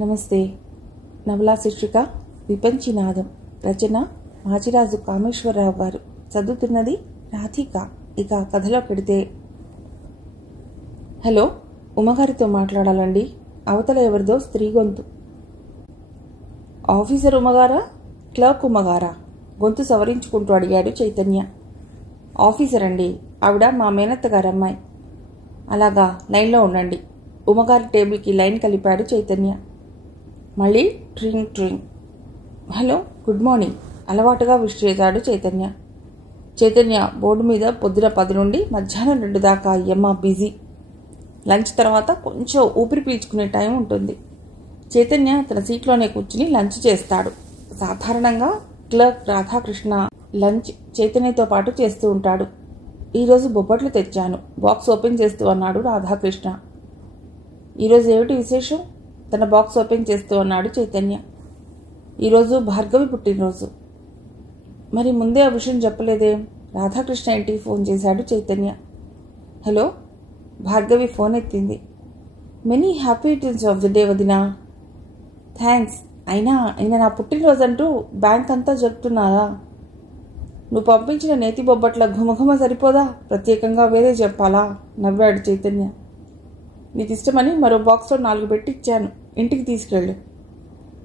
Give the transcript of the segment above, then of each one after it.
నమస్తే. నవలా శీర్షిక విపంచినాదం. రచన మాచిరాజు కామేశ్వరరావు గారు. చదువుతున్నది రాధిక. ఇక కథలో పెడితే, హలో, ఉమగారితో మాట్లాడాలండి. అవతల ఎవరిదో స్త్రీ గొంతు. ఆఫీసర్ ఉమగారా, క్లర్క్ ఉమగారా? గొంతు సవరించుకుంటూ అడిగాడు చైతన్య. ఆఫీసర్ అండి, ఆవిడ మా మేనత్త గారు అమ్మాయి. అలాగా, లైన్లో ఉండండి. ఉమగారి టేబుల్కి లైన్ కలిపాడు చైతన్య. మళ్ళీ ట్రింగ్ ట్రింగ్. హలో, గుడ్ మార్నింగ్ అలవాటుగా విష్ చేశాడు చైతన్య. చైతన్య బోర్డు మీద పొద్దున 10 నుండి మధ్యాహ్నం 2 దాకా అయ్యమ్మ బిజీ. లంచ్ తర్వాత కొంచెం ఊపిరి పీల్చుకునే టైం ఉంటుంది. చైతన్య తన సీట్లోనే కూర్చుని లంచ్ చేస్తాడు. సాధారణంగా క్లర్క్ రాధాకృష్ణ లంచ్ చైతన్యతో పాటు చేస్తూ ఉంటాడు. ఈరోజు బొబ్బట్లు తెచ్చాను, బాక్స్ ఓపెన్ చేస్తూ అన్నాడు రాధాకృష్ణ. ఈరోజు ఏమిటి విశేషం? తన బాక్స్ ఓపెన్ చేస్తూ అన్నాడు చైతన్య. ఈరోజు భార్గవి పుట్టినరోజు. మరి ముందే ఆ విషయం చెప్పలేదే? రాధాకృష్ణ ఇంటికి ఫోన్ చేశాడు చైతన్య. హలో, భార్గవి ఫోన్ ఎత్తింది. Many happy returns of the day వదినా. థ్యాంక్స్. అయినా నా పుట్టినరోజు అంటూ బ్యాంక్ అంతా జరుపుతున్నారా? నువ్వు పంపించిన నేతి బొబ్బట్ల ఘుమఘుమ సరిపోదా? ప్రత్యేకంగా వేరే చెప్పాలా? నవ్వాడు చైతన్య. నీకు ఇష్టమని మరో బాక్స్లో 4 పెట్టి ఇచ్చాను, ఇంటికి తీసుకెళ్ళు.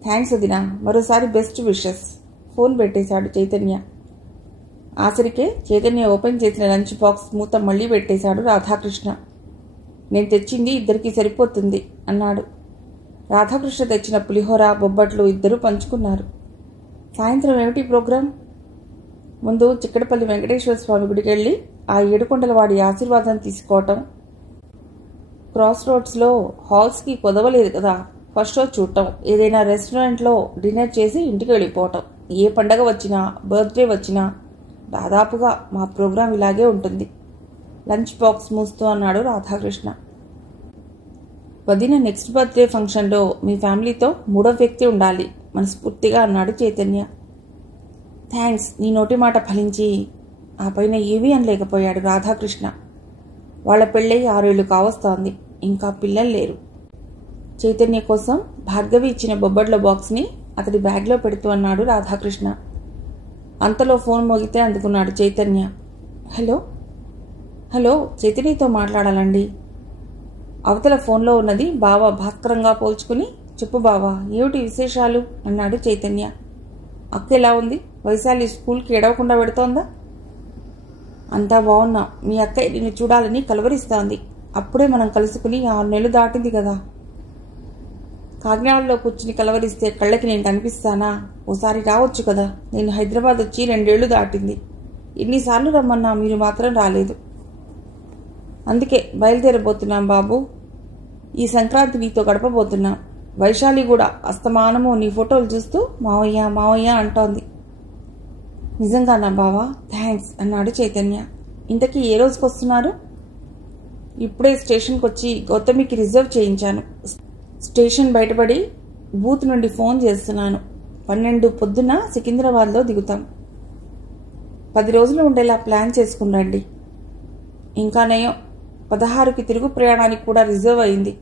థ్యాంక్స్ వదినా, మరోసారి బెస్ట్ విషెస్. ఫోన్ పెట్టేశాడు చైతన్య. ఆఖరికే చైతన్య ఓపెన్ చేసిన లంచ్ బాక్స్ మూత మళ్లీ పెట్టేశాడు రాధాకృష్ణ. నేను తెచ్చింది ఇద్దరికీ సరిపోతుంది అన్నాడు. రాధాకృష్ణ తెచ్చిన పులిహోర బొబ్బట్లు ఇద్దరూ పంచుకున్నారు. సాయంత్రం ఏమిటి ప్రోగ్రాం? ముందు చిక్కడపల్లి వెంకటేశ్వర స్వామి గుడికి వెళ్ళి ఆ 7 కొండల వాడి ఆశీర్వాదం తీసుకోవటం. క్రాస్ రోడ్స్లో హాల్స్కి కొదవలేదు కదా, ఫస్ట్ షో చూడటం, ఏదైనా రెస్టారెంట్లో డిన్నర్ చేసి ఇంటికి వెళ్ళిపోవటం. ఏ పండగ వచ్చినా బర్త్డే వచ్చినా దాదాపుగా మా ప్రోగ్రాం ఇలాగే ఉంటుంది. లంచ్ బాక్స్ మూస్తూ అన్నాడు రాధాకృష్ణ. వదిన నెక్స్ట్ బర్త్డే ఫంక్షన్లో మీ ఫ్యామిలీతో 3వ వ్యక్తి ఉండాలి మనస్ఫూర్తిగా అన్నాడు చైతన్య. థ్యాంక్స్, నీ నోటి మాట ఫలించి. ఆ పైన ఏవీ అనలేకపోయాడు రాధాకృష్ణ. వాళ్ల పెళ్ళై 6 ఏళ్లు కావస్తోంది, ఇంకా పిల్లలు లేరు. చైతన్య కోసం భార్గవి ఇచ్చిన బొబ్బట్ల బాక్స్ని అతడి బ్యాగ్లో పెడుతూ అన్నాడు రాధాకృష్ణ. అంతలో ఫోన్ మోగితే అందుకున్నాడు చైతన్య. హలో, చైతన్యతో మాట్లాడాలండి. అవతల ఫోన్లో ఉన్నది బావ భాస్కరంగా పోల్చుకుని, చెప్పు బావా, ఏమిటి విశేషాలు అన్నాడు చైతన్య. అక్క ఎలా ఉంది? వైశాలి స్కూల్కి ఎడవకుండా పెడుతోందా? అంతా బాగున్నా. మీ అక్క నిన్ను చూడాలని కలవరిస్తోంది. అప్పుడే మనం కలుసుకుని 6 నెలలు దాటింది కదా. కాకినాడలో కూర్చుని కలవరిస్తే కళ్ళకి నేను కనిపిస్తానా? ఓసారి రావచ్చు కదా. నేను హైదరాబాద్ వచ్చి 2 ఏళ్లు దాటింది. ఎన్నిసార్లు రమ్మన్నా మీరు మాత్రం రాలేదు. అందుకే బయలుదేరబోతున్నాం బాబు. ఈ సంక్రాంతి నీతో గడపబోతున్నాం. వైశాలి కూడా అస్తమానము నీ ఫోటోలు చూస్తూ మావయ్య మావయ్య అంటోంది. నిజంగానా బావా? థ్యాంక్స్ అన్నాడు చైతన్య. ఇంతకీ ఏ రోజుకి వస్తున్నారు? ఇప్పుడే స్టేషన్కి వచ్చి గౌతమికి రిజర్వ్ చేయించాను. స్టేషన్ బయటపడి బూత్ నుండి ఫోన్ చేస్తున్నాను. 12 పొద్దున సికింద్రాబాద్లో దిగుతాం. 10 రోజులు ఉండేలా ప్లాన్ చేసుకుని రండి. ఇంకా నయం, 16కి తిరుగు ప్రయాణానికి కూడా రిజర్వ్ అయింది.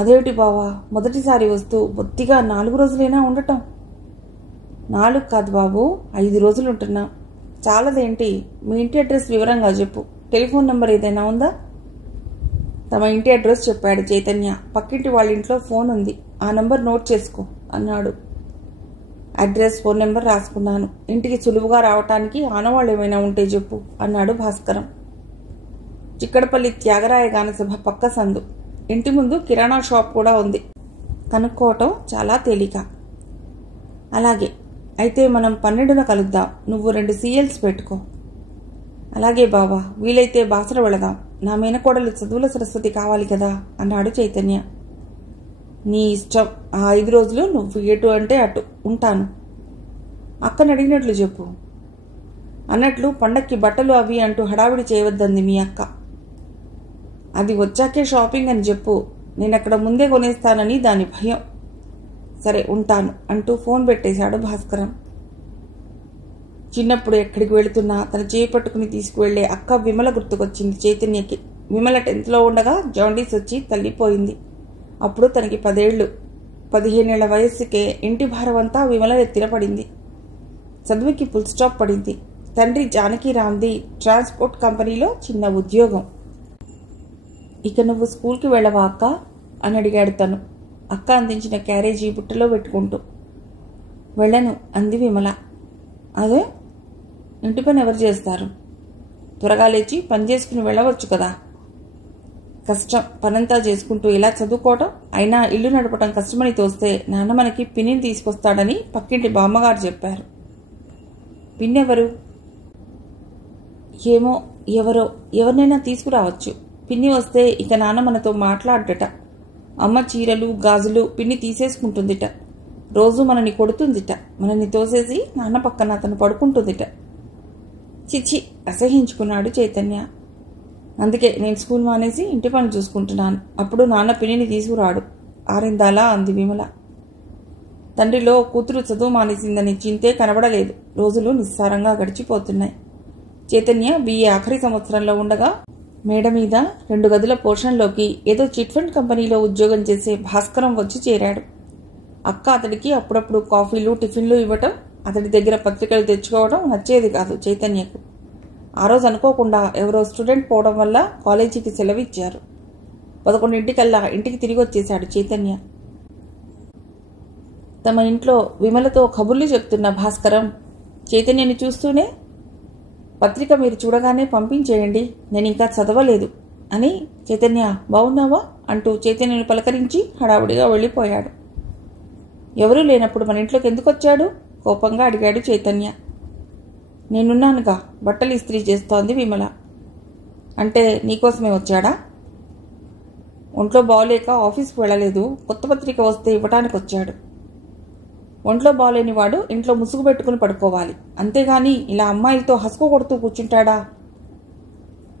అదేమిటి బావా, మొదటిసారి వస్తూ బొత్తిగా 4 రోజులైనా ఉండటం? 4 కాదు బాబు, 5 రోజులు ఉంటున్నా. చాలదేంటి? మీ ఇంటి అడ్రస్ వివరంగా చెప్పు. టెలిఫోన్ నెంబర్ ఏదైనా ఉందా? తమ ఇంటి అడ్రస్ చెప్పాడు చైతన్య. పక్కింటి వాళ్ళ ఇంట్లో ఫోన్ ఉంది, ఆ నెంబర్ నోట్ చేసుకో అన్నాడు. అడ్రస్, ఫోన్ నెంబర్ రాసుకున్నాను. ఇంటికి సులువుగా రావటానికి ఆనవాళ్ళు ఏమైనా ఉంటే చెప్పు అన్నాడు భాస్కరం. చిక్కడపల్లి త్యాగరాయ గానసభ పక్క సందు. ఇంటి ముందు కిరాణా షాప్ కూడా ఉంది. కనుక్కోవటం చాలా తేలిక. అలాగే, అయితే మనం 12న కలుద్దాం. నువ్వు 2 సీఎల్స్ పెట్టుకో. అలాగే బావా, వీలైతే బాసర వెళదాం. నా మేనకోడలు చదువుల సరస్వతి కావాలి కదా అన్నాడు చైతన్య. నీ ఇష్టం. ఆ 5 రోజులు నువ్వు ఎటు అంటే అటు ఉంటాను. అక్కని అడిగినట్లు చెప్పు. అన్నట్లు పండక్కి బట్టలు అవి అంటూ హడావిడి చేయవద్దంది మీ అక్క. అది వచ్చాకే షాపింగ్ అని చెప్పు. నేనక్కడ ముందే కొనేస్తానని దాని భయం. సరే ఉంటాను అంటూ ఫోన్ పెట్టేశాడు భాస్కరం. చిన్నప్పుడు ఎక్కడికి వెళుతున్నా తన చేయి పట్టుకుని తీసుకువెళ్లే అక్క విమల గుర్తుకొచ్చింది చైతన్యకి. విమల 10th లో ఉండగా జాండీస్ వచ్చి తల్లిపోయింది. అప్పుడు తనకి 10 ఏళ్లు. 15 ఏళ్ల వయస్సుకే ఇంటి భారమంతా విమల ఎత్తిన పడింది. చదువుకి ఫుల్ స్టాప్ పడింది. తండ్రి జానకీరామ్ది ట్రాన్స్పోర్ట్ కంపెనీలో చిన్న ఉద్యోగం. ఇక నువ్వు స్కూల్కి వెళ్ళవా అక్క అని అడిగాడు తను, అక్క అందించిన క్యారేజీ బుట్టలో పెట్టుకుంటూ. వెళ్ళను అంది విమల. అదే, ఇంటి పని ఎవరు చేస్తారు? త్వరగా లేచి పని చేసుకుని వెళ్ళవచ్చు కదా. కష్టం, పనంతా చేసుకుంటూ ఇలా చదువుకోవటం. అయినా ఇల్లు నడపటం కష్టమని తోస్తే నాన్న మనకి పిన్నిని తీసుకొస్తాడని పక్కింటి బామ్మగారు చెప్పారు. పిన్నెవరు? ఏమో, ఎవరినైనా తీసుకురావచ్చు. పిన్ని వస్తే ఇక నాన్న మనతో మాట్లాడట. అమ్మ చీరలు గాజులు పిన్ని తీసేసుకుంటుందిట. రోజు మనని కొడుతుందిట. మనని తోసేసి నాన్న పక్కన అతను పడుకుంటుందిట. చిచ్చి, అసహించుకున్నాడు చైతన్య. అందుకే నేను స్కూల్ మానేసి ఇంటి పని చూసుకుంటున్నాను. అప్పుడు నాన్న పిన్నిని తీసుకురాడు. ఆరిందాలా అంది విమల. తండ్రిలో కూతురు చదువు మానేసిందని చింతే కనబడలేదు. రోజులు నిస్సారంగా గడిచిపోతున్నాయి. చైతన్య BA ఆఖరి సంవత్సరంలో ఉండగా మేడ మీద 2 గదుల పోర్షన్లోకి ఏదో చిట్ ఫండ్ కంపెనీలో ఉద్యోగం చేసే భాస్కరం వచ్చి చేరాడు. అక్క అతడికి అప్పుడప్పుడు కాఫీలు టిఫిన్లు ఇవ్వటం, అతడి దగ్గర పత్రికలు తెచ్చుకోవడం నచ్చేది కాదు చైతన్యకు. ఆ రోజు అనుకోకుండా ఎవరో స్టూడెంట్ పోవడం వల్ల కాలేజీకి సెలవు ఇచ్చారు. 11 ఇంటికి తిరిగి వచ్చేశాడు చైతన్య. తమ ఇంట్లో విమలతో కబుర్లు చెప్తున్న భాస్కరం చైతన్యని చూస్తూనే, పత్రిక మీరు చూడగానే పంపించేయండి, నేను ఇంకా చదవలేదు అని. చైతన్య బాగున్నావా అంటూ చైతన్యను పలకరించి హడావుడిగా వెళ్ళిపోయాడు. ఎవరూ లేనప్పుడు మన ఇంట్లోకి ఎందుకు వచ్చాడు? కోపంగా అడిగాడు చైతన్య. నేనున్నానుగా, బట్టలు ఇస్త్రీ చేస్తోంది విమల. అంటే నీకోసమే వచ్చాడా? ఒంట్లో బాగోలేక ఆఫీస్కి వెళ్ళలేదు, కొత్త పత్రిక వస్తే ఇవ్వటానికి వచ్చాడు. ఒంట్లో బాగోలేని వాడు ఇంట్లో ముసుగు పెట్టుకుని పడుకోవాలి, అంతేగాని ఇలా అమ్మాయిలతో హస్కు కొడుతూ కూర్చుంటాడా?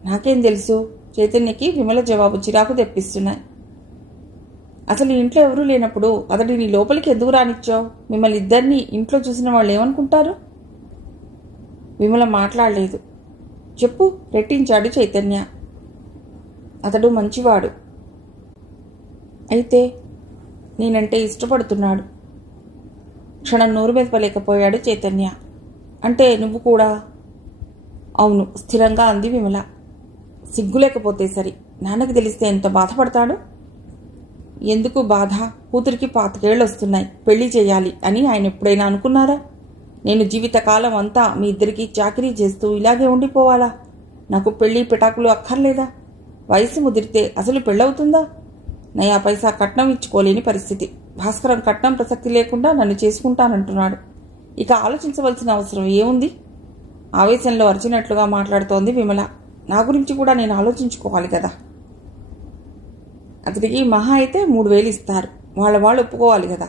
నాకేం తెలుసు? చైతన్యకి విమల జవాబు చిరాకు తెప్పిస్తున్నాయి. అసలు ఇంట్లో ఎవరూ లేనప్పుడు అతడిని లోపలికి ఎందుకు రానిచ్చావు? మిమ్మల్ని ఇద్దరినీ ఇంట్లో చూసిన వాళ్ళు ఏమనుకుంటారు? విమల మాట్లాడలేదు. చెప్పు, రెట్టించాడు చైతన్య. అతడు మంచివాడు. అయితే నేనంటే ఇష్టపడుతున్నాడు. క్షణం నోరు మెదపలేకపోయాడు చైతన్య. అంటే నువ్వు కూడా? అవును, స్థిరంగా అంది విమల. సిగ్గు లేకపోతే సరి, నాన్నకి తెలిస్తే ఎంత బాధపడతాడు? ఎందుకు బాధ? కూతురికి 25 ఏళ్ళు వస్తున్నాయి, పెళ్లి చేయాలి అని ఆయన ఎప్పుడైనా అనుకున్నారా? నేను జీవితకాలం అంతా మీ ఇద్దరికి చాకరీ చేస్తూ ఇలాగే ఉండిపోవాలా? నాకు పెళ్లి పిటాకులు అక్కర్లేదా? వయసు ముదిరితే అసలు పెళ్ళవుతుందా? నయా పైసా కట్నం ఇచ్చుకోలేని పరిస్థితి. భాస్కరం కట్నం ప్రసక్తి లేకుండా నన్ను చేసుకుంటానంటున్నాడు. ఇక ఆలోచించవలసిన అవసరం ఏముంది? ఆవేశంలో అరిచినట్లుగా మాట్లాడుతోంది విమల. నా గురించి కూడా నేను ఆలోచించుకోవాలి కదా. అతడికి మహా అయితే 3000 ఇస్తారు. వాళ్ళు ఒప్పుకోవాలి కదా.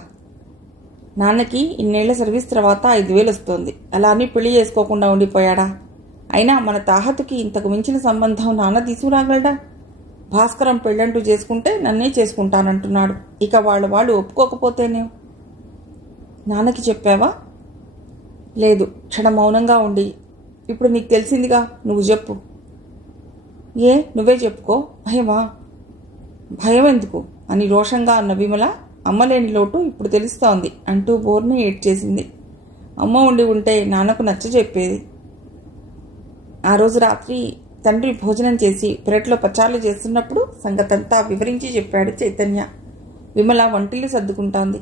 నాన్నకి ఇన్నేళ్ల సర్వీస్ తర్వాత 5000 వస్తోంది. అలా అని పెళ్లి చేసుకోకుండా ఉండిపోయాడా? అయినా మన తాహతుకి ఇంతకు మించిన సంబంధం నాన్న తీసుకురాగలడా? భాస్కరం పెళ్ళంటూ చేసుకుంటే నన్నే చేసుకుంటానంటున్నాడు. ఇక వాళ్ళు ఒప్పుకోకపోతేనే. నాన్నకి చెప్పావా? లేదు. క్షణం మౌనంగా ఉండి, ఇప్పుడు నీకు తెలిసిందిగా, నువ్వు చెప్పు. ఏ, నువ్వే చెప్పుకో. భయమా? భయం ఎందుకు అని రోషంగా అన్న విమల, అమ్మలేని లోటు ఇప్పుడు తెలుస్తోంది అంటూ బోర్ని ఏడ్చేసింది. అమ్మ ఉంటే నాన్నకు నచ్చ చెప్పేది. ఆ రోజు రాత్రి తండ్రి భోజనం చేసి పెరట్లో పచార్లు చేస్తున్నప్పుడు సంగతంతా వివరించి చెప్పాడు చైతన్య. విమల వంటిల్లు సర్దుకుంటోంది.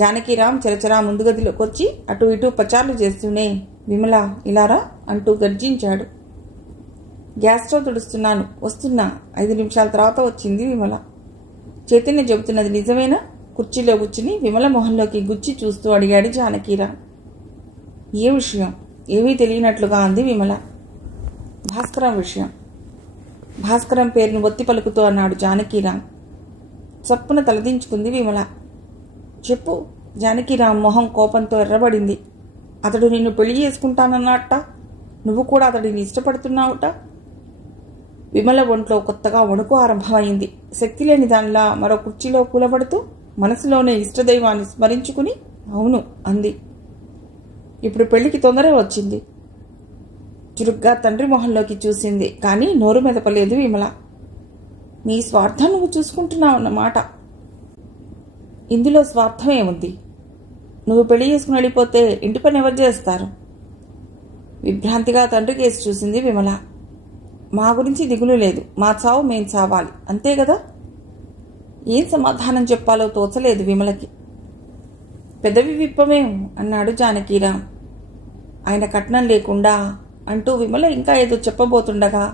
జానకీరామ్ చరచరా ముందు గదిలోకి వచ్చి అటు ఇటు పచార్లు చేస్తూనే, విమల ఇలారా అంటూ గర్జించాడు. గ్యాస్ స్టవ్ తుడుస్తున్నాను, వస్తున్నా. 5 నిమిషాల తర్వాత వచ్చింది విమల. చైతన్య చెబుతున్నది నిజమేనా? కుర్చీలో కూర్చుని విమల మొహంలోకి గుచ్చి చూస్తూ అడిగాడు జానకీరామ్. ఏ విషయం? ఏమీ తెలియనట్లుగా అంది విమల. భాస్కరం విషయం. భాస్కరం పేరును ఒత్తి పలుకుతూ అన్నాడు జానకీరామ్. చప్పున తలదించుకుంది విమల. చెప్పు. జానకీరామ్ మొహం కోపంతో ఎర్రబడింది. అతడు నిన్ను పెళ్లి చేసుకుంటానన్నట్ట? నువ్వు కూడా అతడిని ఇష్టపడుతున్నావుట? విమల ఒంట్లో కొత్తగా వణుకు ఆరంభమైంది. శక్తి లేని దానిలా మరో కుర్చీలో కూలబడుతూ మనసులోనే ఇష్టదైవాన్ని స్మరించుకుని అవును అంది. ఇప్పుడు పెళ్లికి తొందరే వచ్చింది. చురుగ్గా తండ్రి మొహంలోకి చూసింది, కానీ నోరు మెదపలేదు విమల. నీ స్వార్థం నువ్వు చూసుకుంటున్నావు అన్నమాట. ఇందులో స్వార్థం ఏముంది? నువ్వు పెళ్లి చేసుకుని వెళ్ళిపోతే ఇంటి పని ఎవరు చేస్తారు? విభ్రాంతిగా తండ్రి కేసు చూసింది విమల. మా గురించి దిగులు లేదు, మా చావు మేం చావాలి, అంతే కదా? ఏం సమాధానం చెప్పాలో తోచలేదు విమలకి. పెదవి విప్పమేం అన్నాడు జానకీరాం. ఆయన కట్నం లేకుండా అంటూ విమల ఇంకా ఏదో చెప్పబోతుండగా,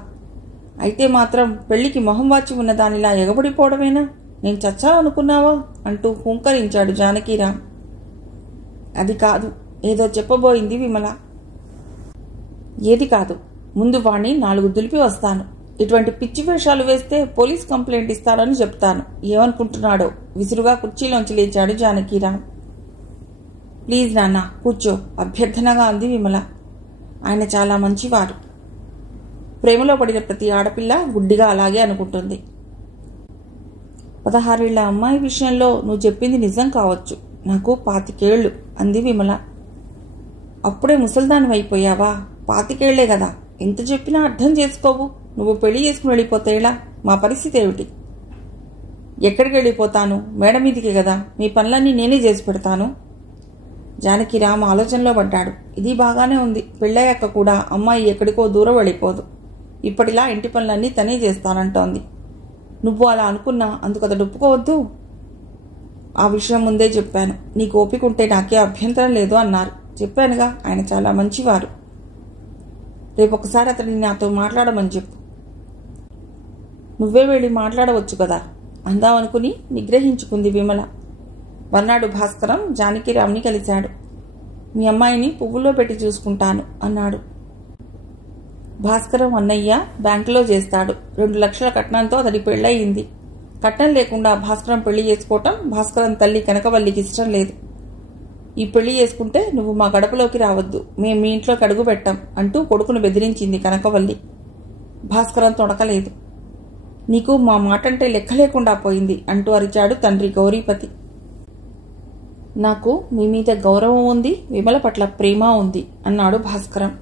అయితే మాత్రం పెళ్లికి మొహం వాచి ఉన్న దానిలా ఎగబడిపోవడమేనా? నేను చచ్చావనుకున్నావా అంటూ హుంకరించాడు జానకీరాం. అది కాదు, ఏదో చెప్పబోయింది విమల. ఏది కాదు, ముందు వాణ్ణి 4 దులిపి వస్తాను. ఇటువంటి పిచ్చి వేషాలు వేస్తే పోలీస్ కంప్లైంట్ ఇస్తారని చెప్తాను. ఏమనుకుంటున్నాడో విసురుగా కుర్చీలోంచి లేచాడు జానకీరాం. ప్లీజ్ నాన్న కూర్చో, అభ్యర్థనగా అంది విమల. ఆయన చాలా మంచివారు. ప్రేమలో పడిన ప్రతి ఆడపిల్ల గుడ్డిగా అలాగే అనుకుంటుంది. 16 ఏళ్ల అమ్మాయి విషయంలో నువ్వు చెప్పింది నిజం కావచ్చు. నాకు 25 ఏళ్లు అంది విమల. అప్పుడే ముసల్దాని అయిపోయావా? 25 ఏళ్లే కదా, ఎంత చెప్పినా అర్థం చేసుకోవు. నువ్వు పెళ్లి చేసుకుని వెళ్ళిపోతే ఎలా? మా పరిస్థితి ఏమిటి? ఎక్కడికి వెళ్ళిపోతాను? మేడ మీదికే కదా, మీ పనులన్నీ నేనే చేసి పెడతాను. జానకిరామ్ ఆలోచనలో పడ్డాడు. ఇది బాగానే ఉంది. పెళ్ళయ్యాక కూడా అమ్మాయి ఎక్కడికో దూరం వెళ్ళిపోదు. ఇప్పటిలా ఇంటి పనులన్నీ తనే చేస్తానంటోంది. నువ్వు అలా అనుకున్నా అందుకతడు ఒప్పుకోవద్దు. ఆ విషయం ముందే చెప్పాను. నీకు ఓపిక ఉంటే నాకే అభ్యంతరం లేదు అన్నారు. చెప్పానుగా, ఆయన చాలా మంచివారు. రేపొకసారి అతడిని నాతో మాట్లాడమని చెప్పు. నువ్వే వెళ్ళి మాట్లాడవచ్చు కదా అందామనుకుని నిగ్రహించుకుంది విమల. మర్నాడు భాస్కరం జానకిరామ్ని కలిశాడు. మీ అమ్మాయిని పువ్వుల్లో పెట్టి చూసుకుంటాను అన్నాడు. భాస్కరం అన్నయ్య బ్యాంకులో చేస్తాడు. 2 లక్షల కట్నంతో అతడి పెళ్ళయింది. కట్నం లేకుండా భాస్కరం పెళ్లి చేసుకోవటం భాస్కరం తల్లి కనకవల్లికి ఇష్టం లేదు. ఈ పెళ్లి చేసుకుంటే నువ్వు మా గడపలోకి రావద్దు, మేము మీ ఇంట్లోకి అడుగు పెట్టాం అంటూ కొడుకును బెదిరించింది కనకవల్లి. భాస్కరం తొడకలేదు. నీకు మా మాటంటే లెక్క లేకుండా పోయింది అంటూ అరిచాడు తండ్రి గౌరీపతి. నాకు మీ మీద గౌరవం ఉంది, విమల పట్ల ప్రేమ ఉంది అన్నాడు భాస్కరం.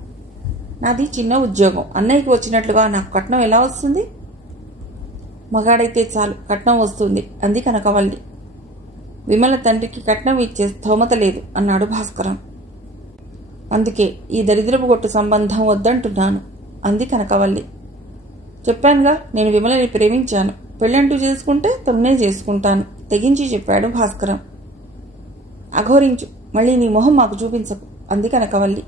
నాది చిన్న ఉద్యోగం, అన్నయ్యకి వచ్చినట్లుగా నాకు కట్నం ఎలా వస్తుంది? మగాడైతే చాలు, కట్నం వస్తుంది అంది కనకవల్లి. విమల తండ్రికి కట్నం ఇచ్చే స్థోమత లేదు అన్నాడు భాస్కరం. అందుకే ఈ దరిద్రపు గొట్టు సంబంధం వద్దంటున్నాను అంది కనకవల్లి. చెప్పానుగా, నేను విమలని ప్రేమించాను. పెళ్ళంటూ చేసుకుంటే తన్నే చేసుకుంటాను తెగించి చెప్పాడు భాస్కరం. అఘోరించు, మళ్ళీ నీ మొహం మాకు చూపించకు అంది కనకవల్లి.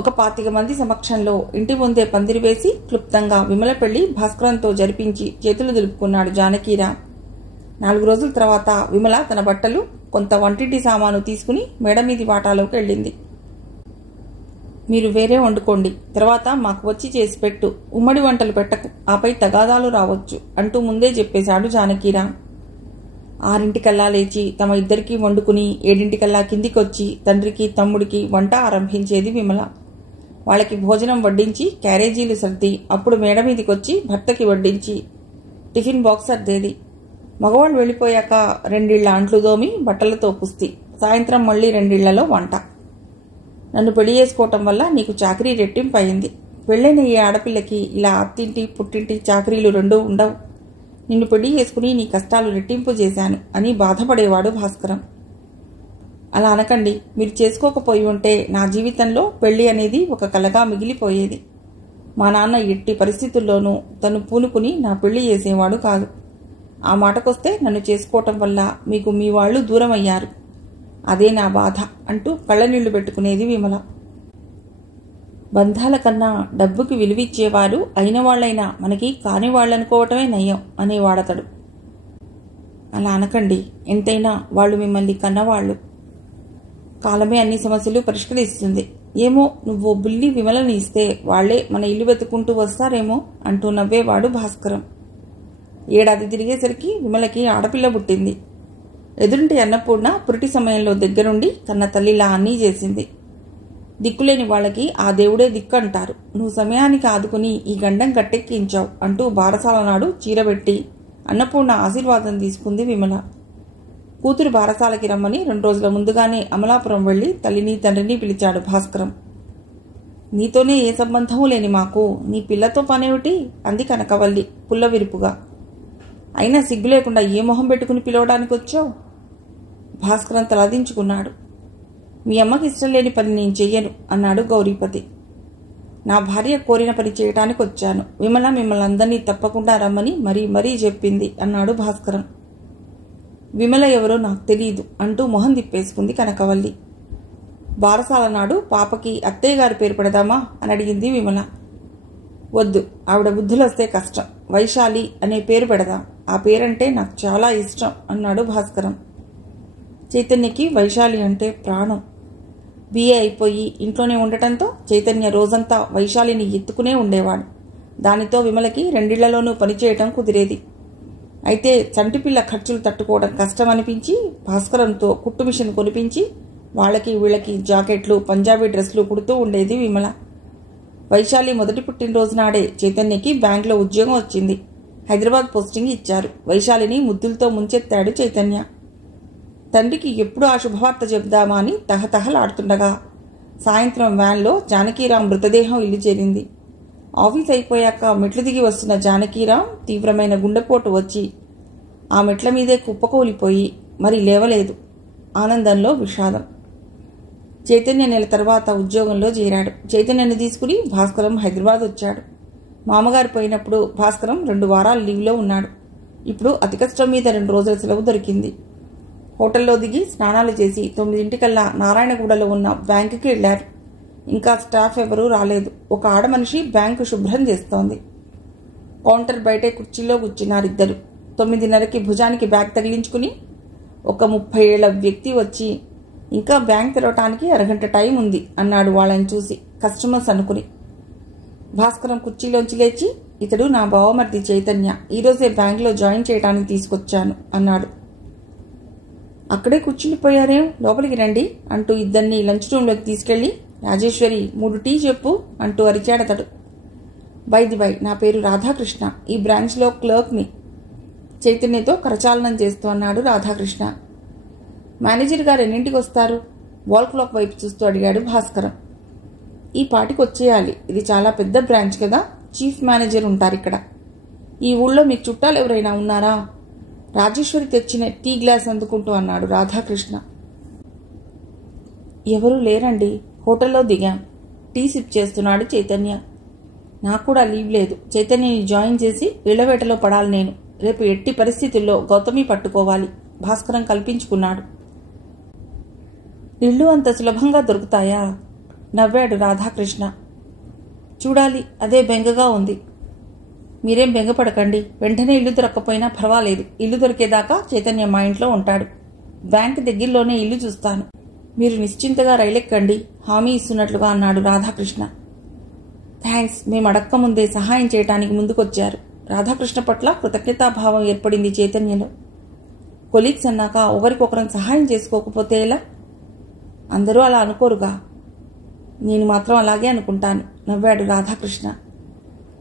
ఒక 25 మంది సమక్షంలో ఇంటి ముందే పందిరి వేసి క్లుప్తంగా విమల పెళ్లి భాస్కరంతో జరిపించి చేతులు దులుపుకున్నాడు జానకీరాం. 4 రోజుల తర్వాత విమల తన బట్టలు, కొంత వంటింటి సామాను తీసుకుని మేడమీది వాటాలోకి వెళ్ళింది. మీరు వేరే వండుకోండి, తర్వాత మాకు వచ్చి చేసి పెట్టు, ఉమ్మడి వంటలు పెట్టకు, ఆపై తగాదాలు రావచ్చు అంటూ ముందే చెప్పేశాడు జానకీరాం. 6 లేచి తమ ఇద్దరికీ వండుకుని 7 కిందికొచ్చి తండ్రికి తమ్ముడికి వంట ఆరంభించేది విమల. వాళ్ళకి భోజనం వడ్డించి క్యారేజీలు సర్ది అప్పుడు మేడ మీదికొచ్చి భర్తకి వడ్డించి టిఫిన్ బాక్స్ సర్దేది. మగవాళ్ళు వెళ్ళిపోయాక 2 ఇళ్ల అంట్లు దోమి బట్టలతో కుస్తీ, సాయంత్రం మళ్ళీ 2 ఇళ్లలో వంట. నన్ను పెళ్లి చేసుకోవటం వల్ల నీకు చాకరీ రెట్టింపు అయింది. పెళ్ళైన ఈ ఆడపిల్లకి ఇలా అత్తింటి పుట్టింటి చాకరీలు 2 ఉండవు. నిన్ను పెళ్లి చేసుకుని నీ కష్టాలు రెట్టింపు చేశాను అని బాధపడేవాడు భాస్కరం. అలా అనకండి, మీరు చేసుకోకపోయి ఉంటే నా జీవితంలో పెళ్లి అనేది ఒక కలగా మిగిలిపోయేది. మా నాన్న ఎట్టి పరిస్థితుల్లోనూ తను పూనుకుని నా పెళ్లి చేసేవాడు కాదు. ఆ మాటకొస్తే నన్ను చేసుకోవటం వల్ల మీకు మీ వాళ్ళు దూరం అయ్యారు, అదే నా బాధ అంటూ కళ్ళనీళ్లు పెట్టుకునేది విమల. బంధాల కన్నా డబ్బుకి విలువిచ్చేవారు అయిన వాళ్లైనా మనకి కాని వాళ్ళనుకోవటమే నయం అనేవాడతడు. అలా అనకండి, ఎంతైనా వాళ్ళు మిమ్మల్ని కన్నవాళ్లు. కాలమే అన్ని సమస్యలు పరిష్కరిస్తుంది. ఏమో, నువ్వు బుల్లి విమలని ఇస్తే వాళ్లే మన ఇల్లు వెతుకుంటూ వస్తారేమో అంటూ నవ్వేవాడు భాస్కరం. 7 ఏడాది తిరిగేసరికి విమలకి ఆడపిల్ల పుట్టింది. ఎదురుంటి అన్నపూర్ణ పురిటి సమయంలో దగ్గరుండి కన్న తల్లిలా అన్నీ చేసింది. దిక్కులేని వాళ్ళకి ఆ దేవుడే దిక్కు అంటారు. నువ్వు సమయానికి ఆదుకుని ఈ గండం కట్టెక్కించావు అంటూ బారసాల నాడు చీరబెట్టి అన్నపూర్ణ ఆశీర్వాదం తీసుకుంది విమల. కూతురు బారసాలకి రమ్మని 2 రోజుల ముందుగానే అమలాపురం వెళ్లి తల్లిని తండ్రిని పిలిచాడు భాస్కరం. నీతోనే ఏ సంబంధమూ లేని మాకు నీ పిల్లతో పనేమిటి అంది కనకవల్లి పుల్లవిరుపుగా. అయినా సిగ్గు లేకుండా ఏ మొహం పెట్టుకుని పిలవడానికి వచ్చావు? భాస్కరం తలదించుకున్నాడు. మీ అమ్మకి ఇష్టం లేని పని నేను చెయ్యను అన్నాడు గౌరీపతి. నా భార్య కోరిన పని చేయటానికి వచ్చాను. విమల మిమ్మల్ని అందరినీ తప్పకుండా రమ్మని మరీ చెప్పింది అన్నాడు భాస్కరం. విమల ఎవరో నాకు తెలియదు అంటూ మొహం తిప్పేసుకుంది కనకవల్లి. బారసాల నాడు పాపకి అత్తయ్య గారి పేరు పెడదామా అని అడిగింది విమల. వద్దు, ఆవిడ బుద్ధులొస్తే కష్టం. వైశాలి అనే పేరు పెడదాం. ఆ పేరంటే నాకు చాలా ఇష్టం అన్నాడు భాస్కరం. చైతన్యకి వైశాలి అంటే ప్రాణం. బిఏ అయిపోయి ఇంట్లోనే ఉండటంతో చైతన్య రోజంతా వైశాలిని ఎత్తుకునే ఉండేవాడు. దానితో విమలకి రెండిళ్లలోనూ పనిచేయటం కుదిరేది. అయితే చంటిపిల్ల ఖర్చులు తట్టుకోవడం కష్టమనిపించి భాస్కరంతో కుట్టు మిషన్ కొనిపించి వాళ్ళకి వీళ్ళకి జాకెట్లు, పంజాబీ డ్రెస్లు కుడుతూ ఉండేది విమల. వైశాలి మొదటి పుట్టినరోజు నాడే చైతన్యకి బ్యాంకులో ఉద్యోగం వచ్చింది. హైదరాబాద్ పోస్టింగ్ ఇచ్చారు. వైశాలిని ముద్దులతో ముంచెత్తాడు చైతన్య. తండ్రికి ఎప్పుడు ఆ శుభవార్త చెబుదామా అని తహతహలాడుతుండగా సాయంత్రం వ్యాన్లో జానకీరాం మృతదేహం ఇల్లు చేరింది. ఆఫీస్ అయిపోయాక మెట్లు దిగి వస్తున్న జానకీరాం తీవ్రమైన గుండెపోటు వచ్చి ఆ మెట్ల మీదే కుప్పకూలిపోయి మరి లేవలేదు. ఆనందంలో విషాదం. చైతన్య నెల తర్వాత ఉద్యోగంలో చేరాడు. చైతన్యను తీసుకుని భాస్కరం హైదరాబాద్ వచ్చాడు. మామగారు పోయినప్పుడు భాస్కరం 2 వారాలు లీవ్లో ఉన్నాడు. ఇప్పుడు అతి కష్టం మీద 2 రోజుల సెలవు దొరికింది. హోటల్లో దిగి స్నానాలు చేసి 9 నారాయణగూడలో ఉన్న బ్యాంకుకి వెళ్లారు. ఇంకా స్టాఫ్ ఎవరూ రాలేదు. ఒక ఆడమనిషి బ్యాంకు శుభ్రం చేస్తోంది. కౌంటర్ బయటే కుర్చీలో కూర్చున్నారిద్దరు. 9:30కి భుజానికి బ్యాగ్ తగిలించుకుని ఒక 30 ఏళ్ల వ్యక్తి వచ్చి ఇంకా బ్యాంక్ తెరవటానికి అరగంట టైం ఉంది అన్నాడు వాళ్ళని చూసి కస్టమర్స్ అనుకుని. భాస్కరం కుర్చీలోంచి లేచి, ఇతడు నా బావమర్ది చైతన్య, ఈరోజే బ్యాంకులో జాయిన్ చేయడానికి తీసుకొచ్చాను అన్నాడు. అక్కడే కూర్చునిపోయారేం, లోపలికి రండి అంటూ ఇద్దరిని లంచ్ రూంలోకి తీసుకెళ్లి, రాజేశ్వరి 3 టీ చెప్పు అంటూ అరిచాడతడు. బై నా పేరు రాధాకృష్ణ, ఈ బ్రాంచ్లో క్లర్క్ని చైతన్యతో కరచాలనం చేస్తూ అన్నాడు రాధాకృష్ణ. మేనేజర్ గారు ఎన్నింటికి వస్తారు? వాల్ క్లాక్ వైపు చూస్తూ అడిగాడు భాస్కరం. ఈ పాటికి వచ్చేయాలి. ఇది చాలా పెద్ద బ్రాంచ్ కదా, చీఫ్ మేనేజర్ ఉంటారిక్కడ. ఈ ఊళ్ళో మీకు చుట్టాలు ఎవరైనా ఉన్నారా? రాజేశ్వరి తెచ్చిన టీ గ్లాస్ అందుకుంటూ అన్నాడు రాధాకృష్ణ. ఎవరూ లేరండి, హోటల్లో దిగాం. టీ సిప్ చేస్తున్నాడు చైతన్య. నాకు కూడా లీవ్ లేదు. చైతన్యని జాయిన్ చేసి ఇళ్లవేటలో పడాలి నేను. రేపు ఎట్టి పరిస్థితుల్లో గౌతమి పట్టుకోవాలి భాస్కరం కల్పించుకున్నాడు. ఇళ్ళు అంత సులభంగా దొరుకుతాయా? నవ్వాడు రాధాకృష్ణ. చూడాలి, అదే బెంగగా ఉంది. మీరేం బెంగపడకండి, వెంటనే ఇల్లు దొరక్కపోయినా పర్వాలేదు. ఇల్లు దొరికేదాకా చైతన్య మా ఇంట్లో ఉంటాడు. బ్యాంక్ దగ్గరలోనే ఇల్లు చూస్తాను. మీరు నిశ్చింతగా రైలెక్కండి హామీ ఇస్తున్నట్లుగా అన్నాడు రాధాకృష్ణ. థ్యాంక్స్, మేము అడక్కముందే సహాయం చేయటానికి ముందుకొచ్చారు. రాధాకృష్ణ పట్ల కృతజ్ఞతాభావం ఏర్పడింది చైతన్యలో. కొలీగ్స్ అన్నాక ఒకరికొకరం సహాయం చేసుకోకపోతే ఎలా? అందరూ అలా అనుకోరుగా. నేను మాత్రం అలాగే అనుకుంటాను, నవ్వాడు రాధాకృష్ణ.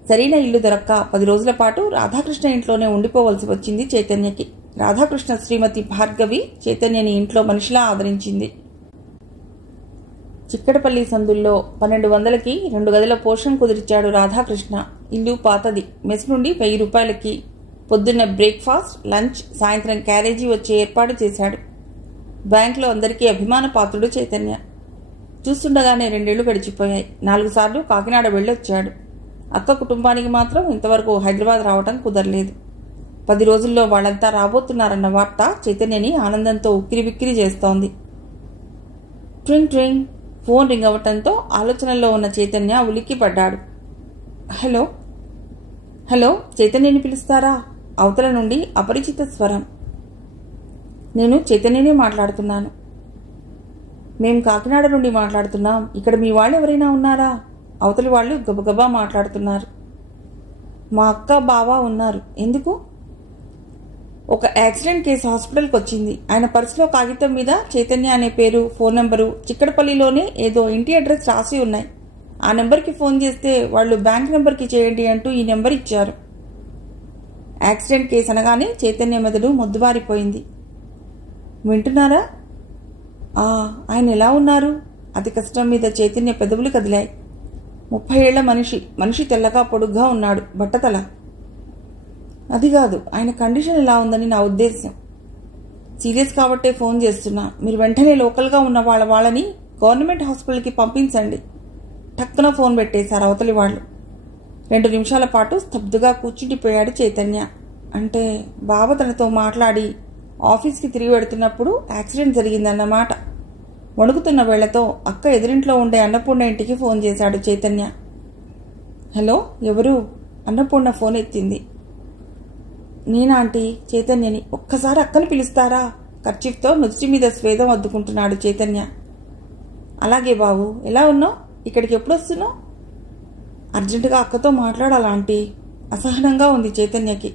సరైన ఇల్లు దొరక్క 10 రోజుల పాటు రాధాకృష్ణ ఇంట్లోనే ఉండిపోవలసి వచ్చింది చైతన్యకి. రాధాకృష్ణ శ్రీమతి భార్గవి చైతన్యని ఇంట్లో మనిషిలా ఆదరించింది. చిక్కడపల్లి సందుల్లో 1200కి 2 గదుల పోషం కుదిరిచాడు రాధాకృష్ణ. ఇల్లు పాతది. మెస్ నుండి 1000 రూపాయలకి పొద్దున్న బ్రేక్ఫాస్ట్, లంచ్, సాయంత్రం క్యారేజీ వచ్చే ఏర్పాటు చేశాడు. బ్యాంకులో అందరికీ అభిమాన పాత్రుడు చైతన్య. చూస్తుండగానే 2 ఏళ్లు గడిచిపోయాయి. 4 సార్లు కాకినాడ వెళ్ళొచ్చాడు. అక్క కుటుంబానికి మాత్రం ఇంతవరకు హైదరాబాద్ రావటం కుదరలేదు. 10 రోజుల్లో వాళ్ళంతా రాబోతున్నారన్న వార్త చైతన్యని ఆనందంతో ఉక్కిరిబిక్కిరి చేస్తోంది. ట్రింగ్ ట్రింగ్ ఫోన్ రింగ్ అవ్వటంతో ఆలోచనల్లో ఉన్న చైతన్య ఉలిక్కి పడ్డాడు. హలో హలో, చైతన్యని పిలుస్తారా? అవతల నుండి అపరిచిత స్వరం. నేను చైతన్యనే మాట్లాడుతున్నాను. మేం కాకినాడ నుండి మాట్లాడుతున్నాం. ఇక్కడ మీ వాళ్ళు ఎవరైనా ఉన్నారా? అవతలి వాళ్ళు గబగబా మాట్లాడుతున్నారు. మా అక్క, బావ ఉన్నారు. ఎందుకు? ఒక యాక్సిడెంట్ కేసు హాస్పిటల్కి వచ్చింది. ఆయన పర్సులో కాగితం మీద చైతన్య అనే పేరు, ఫోన్ నెంబరు, చిక్కడపల్లిలోనే ఏదో ఇంటి అడ్రస్ రాసి ఉన్నాయి. ఆ నెంబర్కి ఫోన్ చేస్తే వాళ్ళు బ్యాంక్ నెంబర్కి చేయండి అంటూ ఈ నెంబర్ ఇచ్చారు. యాక్సిడెంట్ కేసు అనగానే చైతన్య మెదడు మొద్దుబారిపోయింది. వింటున్నారా? ఆయన ఎలా ఉన్నారు? అతి కష్టం మీద చైతన్య పెదవులు కదిలాయి. 30 ఏళ్ల మనిషి తెల్లగా పొడుగ్గా ఉన్నాడు, బట్టతల. అది కాదు, ఆయన కండిషన్ ఎలా ఉందని నా ఉద్దేశ్యం. సీరియస్ కాబట్టే ఫోన్ చేస్తున్నా. మీరు వెంటనే లోకల్గా ఉన్న వాళ్ళని గవర్నమెంట్ హాస్పిటల్కి పంపించండి. టక్కున ఫోన్ పెట్టేశారు అవతలి వాళ్ళు. 2 నిమిషాల పాటు స్తబ్దుగా కూర్చుండిపోయాడు చైతన్య. అంటే బావ తనతో మాట్లాడి ఆఫీస్కి తిరిగి వెడుతున్నప్పుడు యాక్సిడెంట్ జరిగిందన్నమాట. వణుకుతున్న వేళ్లతో అక్క ఎదురింట్లో ఉండే అన్నపూర్ణ ఇంటికి ఫోన్ చేశాడు చైతన్య. హలో, ఎవరు? అన్నపూర్ణ ఫోన్ ఎత్తింది. నేనా ఆంటీ, చైతన్యని. ఒక్కసారి అక్కని పిలుస్తారా? కర్చీఫ్తో నుదుటి మీద స్వేదం అద్దుకుంటున్నాడు చైతన్య. అలాగే బాబు, ఎలా ఉన్నావు? ఇక్కడికి ఎప్పుడు వస్తున్నావు? అర్జెంటుగా అక్కతో మాట్లాడాలా ఆంటీ? అసహనంగా ఉంది చైతన్యకి.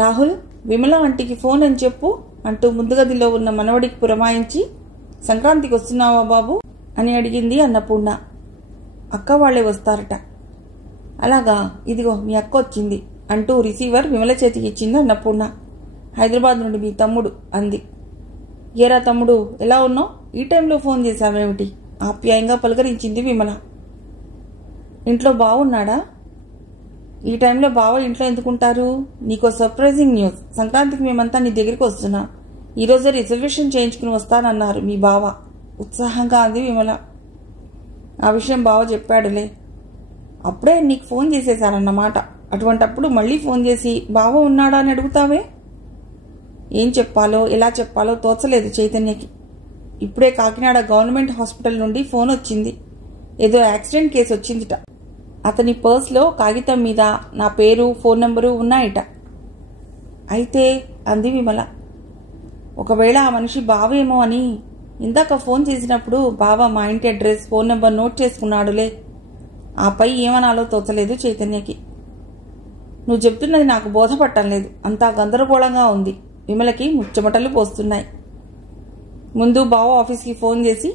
రాహుల్, విమల ఆంటీకి ఫోన్ అని చెప్పు అంటూ ముందు గదిలో ఉన్న మనవడికి పురమాయించి, సంక్రాంతికి వస్తున్నావా బాబు అని అడిగింది అన్నపూర్ణ. అక్క వాళ్లే వస్తారట. అలాగా, ఇదిగో మీ అక్క వచ్చింది అంటూ రిసీవర్ విమల చేతికి ఇచ్చింది అన్నపూర్ణ. హైదరాబాద్ నుండి మీ తమ్ముడు అంది. ఏరా తమ్ముడు, ఎలా ఉన్నావు? ఈ టైంలో ఫోన్ చేశావేమిటి? ఆప్యాయంగా పలకరించింది విమల. ఇంట్లో బావున్నాడా? ఈ టైంలో బావ ఇంట్లో ఎందుకుంటారు? నీకో సర్ప్రైజింగ్ న్యూస్. సంక్రాంతికి మేమంతా నీ దగ్గరికి వస్తున్నా. ఈరోజే రిజర్వేషన్ చేయించుకుని వస్తానన్నారు మీ బావ. ఉత్సాహంగా అంది విమల. ఆ విషయం బావ చెప్పాడులే. అప్పుడే నీకు ఫోన్ చేసేశారన్నమాట. అటువంటప్పుడు మళ్ళీ ఫోన్ చేసి బావ ఉన్నాడా అని అడుగుతావే? ఏం చెప్పాలో ఎలా చెప్పాలో తోచలేదు చైతన్యకి. ఇప్పుడే కాకినాడ గవర్నమెంట్ హాస్పిటల్ నుండి ఫోన్ వచ్చింది. ఏదో యాక్సిడెంట్ కేసు వచ్చిందిట. అతని పర్స్లో కాగితం మీద నా పేరు, ఫోన్ నెంబరు ఉన్నాయిట. అయితే అంది విమల. ఒకవేళ ఆ మనిషి బావేమో అని. ఇందాక ఫోన్ చేసినప్పుడు బావ మా ఇంటి అడ్రస్, ఫోన్ నెంబర్ నోట్ చేసుకున్నాడులే. ఆపై ఏమనాలో తోచలేదు చైతన్యకి. నువ్వు చెప్తున్నది నాకు బోధపట్టం లేదు. అంతా గందరగోళంగా ఉంది. విమలకి ముచ్చమటలు పోస్తున్నాయి. ముందు బావ ఆఫీస్కి ఫోన్ చేసి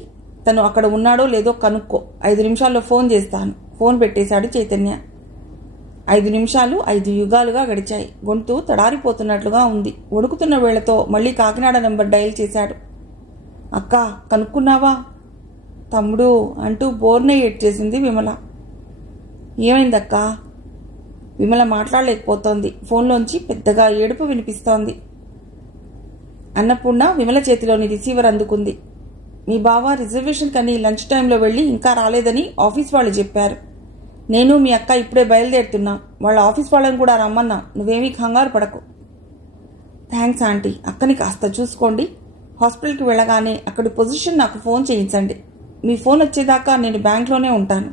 తను అక్కడ ఉన్నాడో లేదో కనుక్కో. 5 నిమిషాల్లో ఫోన్ చేస్తాను. ఫోన్ పెట్టేశాడు చైతన్య. 5 నిమిషాలు 5 యుగాలుగా గడిచాయి. గొంతు తడారిపోతున్నట్లుగా ఉంది. వణుకుతున్న వేళ్లతో మళ్లీ కాకినాడ నెంబర్ డయల్ చేశాడు. అక్క, కనుక్కున్నావా? తమ్ముడు అంటూ బోర్నే ఏడ్చేసింది విమల. ఏమైందక్క? విమల మాట్లాడలేకపోతోంది. ఫోన్లోంచి పెద్దగా ఏడుపు వినిపిస్తోంది. అన్నపూర్ణ విమల చేతిలోని రిసీవర్ అందుకుంది. మీ బావ రిజర్వేషన్ కని లంచ్ టైంలో వెళ్ళి ఇంకా రాలేదని ఆఫీస్ వాళ్ళు చెప్పారు. నేను మీ అక్క ఇప్పుడే బయలుదేరుతున్నాం. వాళ్ళ ఆఫీస్ వాళ్ళని కూడా రమ్మన్నా. నువ్వేమీ కంగారు పడకు. Thanks aunty. అక్కని కాస్త చూసుకోండి. హాస్పిటల్కి వెళ్ళగానే అక్కడి పొజిషన్ నాకు ఫోన్ చేయించండి. మీ ఫోన్ వచ్చేదాకా నేను బ్యాంక్లోనే ఉంటాను.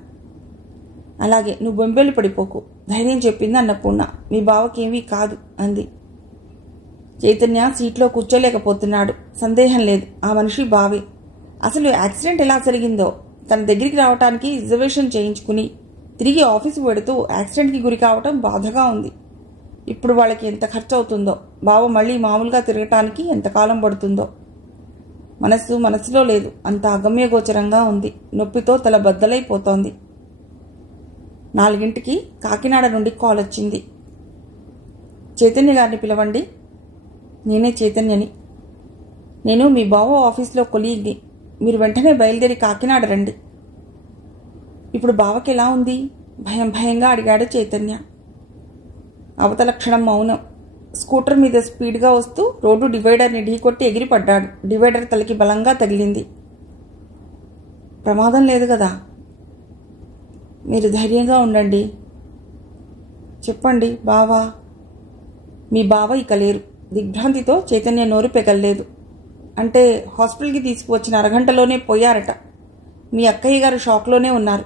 అలాగే, నువ్వు బొంబేలు పడిపోకు. ధైర్యం చెప్పింది అన్నపూర్ణ. మీ బావకేమీ కాదు అంది. చైతన్య సీట్లో కూర్చోలేకపోతున్నాడు. సందేహం లేదు, ఆ మనిషి బావే. అసలు యాక్సిడెంట్ ఎలా జరిగిందో, తన దగ్గరికి రావటానికి రిజర్వేషన్ చేయించుకుని తిరిగి ఆఫీసుకు వెడుతూ యాక్సిడెంట్కి గురి కావటం బాధగా ఉంది. ఇప్పుడు వాళ్ళకి ఎంత ఖర్చు అవుతుందో, బావ మళ్ళీ మామూలుగా తిరగటానికి ఎంతకాలం పడుతుందో. మనసులో లేదు. అంత అగమ్యగోచరంగా ఉంది. నొప్పితో తల బద్దలైపోతోంది. 4 కాకినాడ నుండి కాల్ వచ్చింది. చైతన్య గారిని పిలవండి. నేనే చైతన్యని. నేను మీ బావ ఆఫీస్లో కొలీగ్ని. మీరు వెంటనే బయలుదేరి కాకినాడ రండి. ఇప్పుడు బావకి ఎలా ఉంది? భయంగా అడిగాడు చైతన్య. అవతల క్షణం మౌనం. స్కూటర్ మీద స్పీడ్గా వస్తూ రోడ్డు డివైడర్ని ఢీకొట్టి ఎగిరిపడ్డాడు. డివైడర్ తలకి బలంగా తగిలింది. ప్రమాదం లేదు కదా? మీరు ధైర్యంగా ఉండండి. చెప్పండి బావా. మీ బావ ఇక లేరు. దిగ్భ్రాంతితో చైతన్య నోరు పెగల్లేదు. అంటే హాస్పిటల్కి తీసుకువచ్చిన అరగంటలోనే పోయారట. మీ అక్కయ్య గారు షాక్లోనే ఉన్నారు.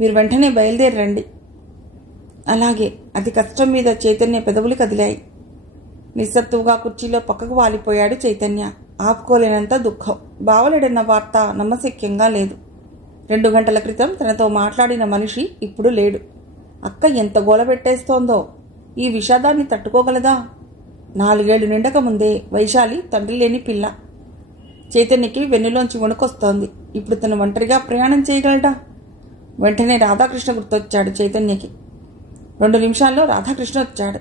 మీరు వెంటనే బయలుదేరి రండి. అలాగే. అతి కష్టం మీద చైతన్య పెదవులు కదిలాయి. నిస్సత్తువుగా కుర్చీలో పక్కకు వాలిపోయాడు చైతన్య. ఆపుకోలేనంత దుఃఖం. బావలేడన్న వార్త నమ్మశక్యంగా లేదు. 2 గంటల క్రితం తనతో మాట్లాడిన మనిషి ఇప్పుడు లేడు. అక్క ఎంత గోల పెట్టేస్తోందో. ఈ విషాదాన్ని తట్టుకోగలదా? 4 ఏళ్లు నిండక ముందే వైశాలి తండ్రి లేని పిల్ల. చైతన్యకి వెన్నులోంచి వణుకొస్తోంది. ఇప్పుడు తను ఒంటరిగా ప్రయాణం చేయగలడా? వెంటనే రాధాకృష్ణ గుర్తొచ్చాడు చైతన్యకి. 2 నిమిషాల్లో రాధాకృష్ణ వచ్చాడు.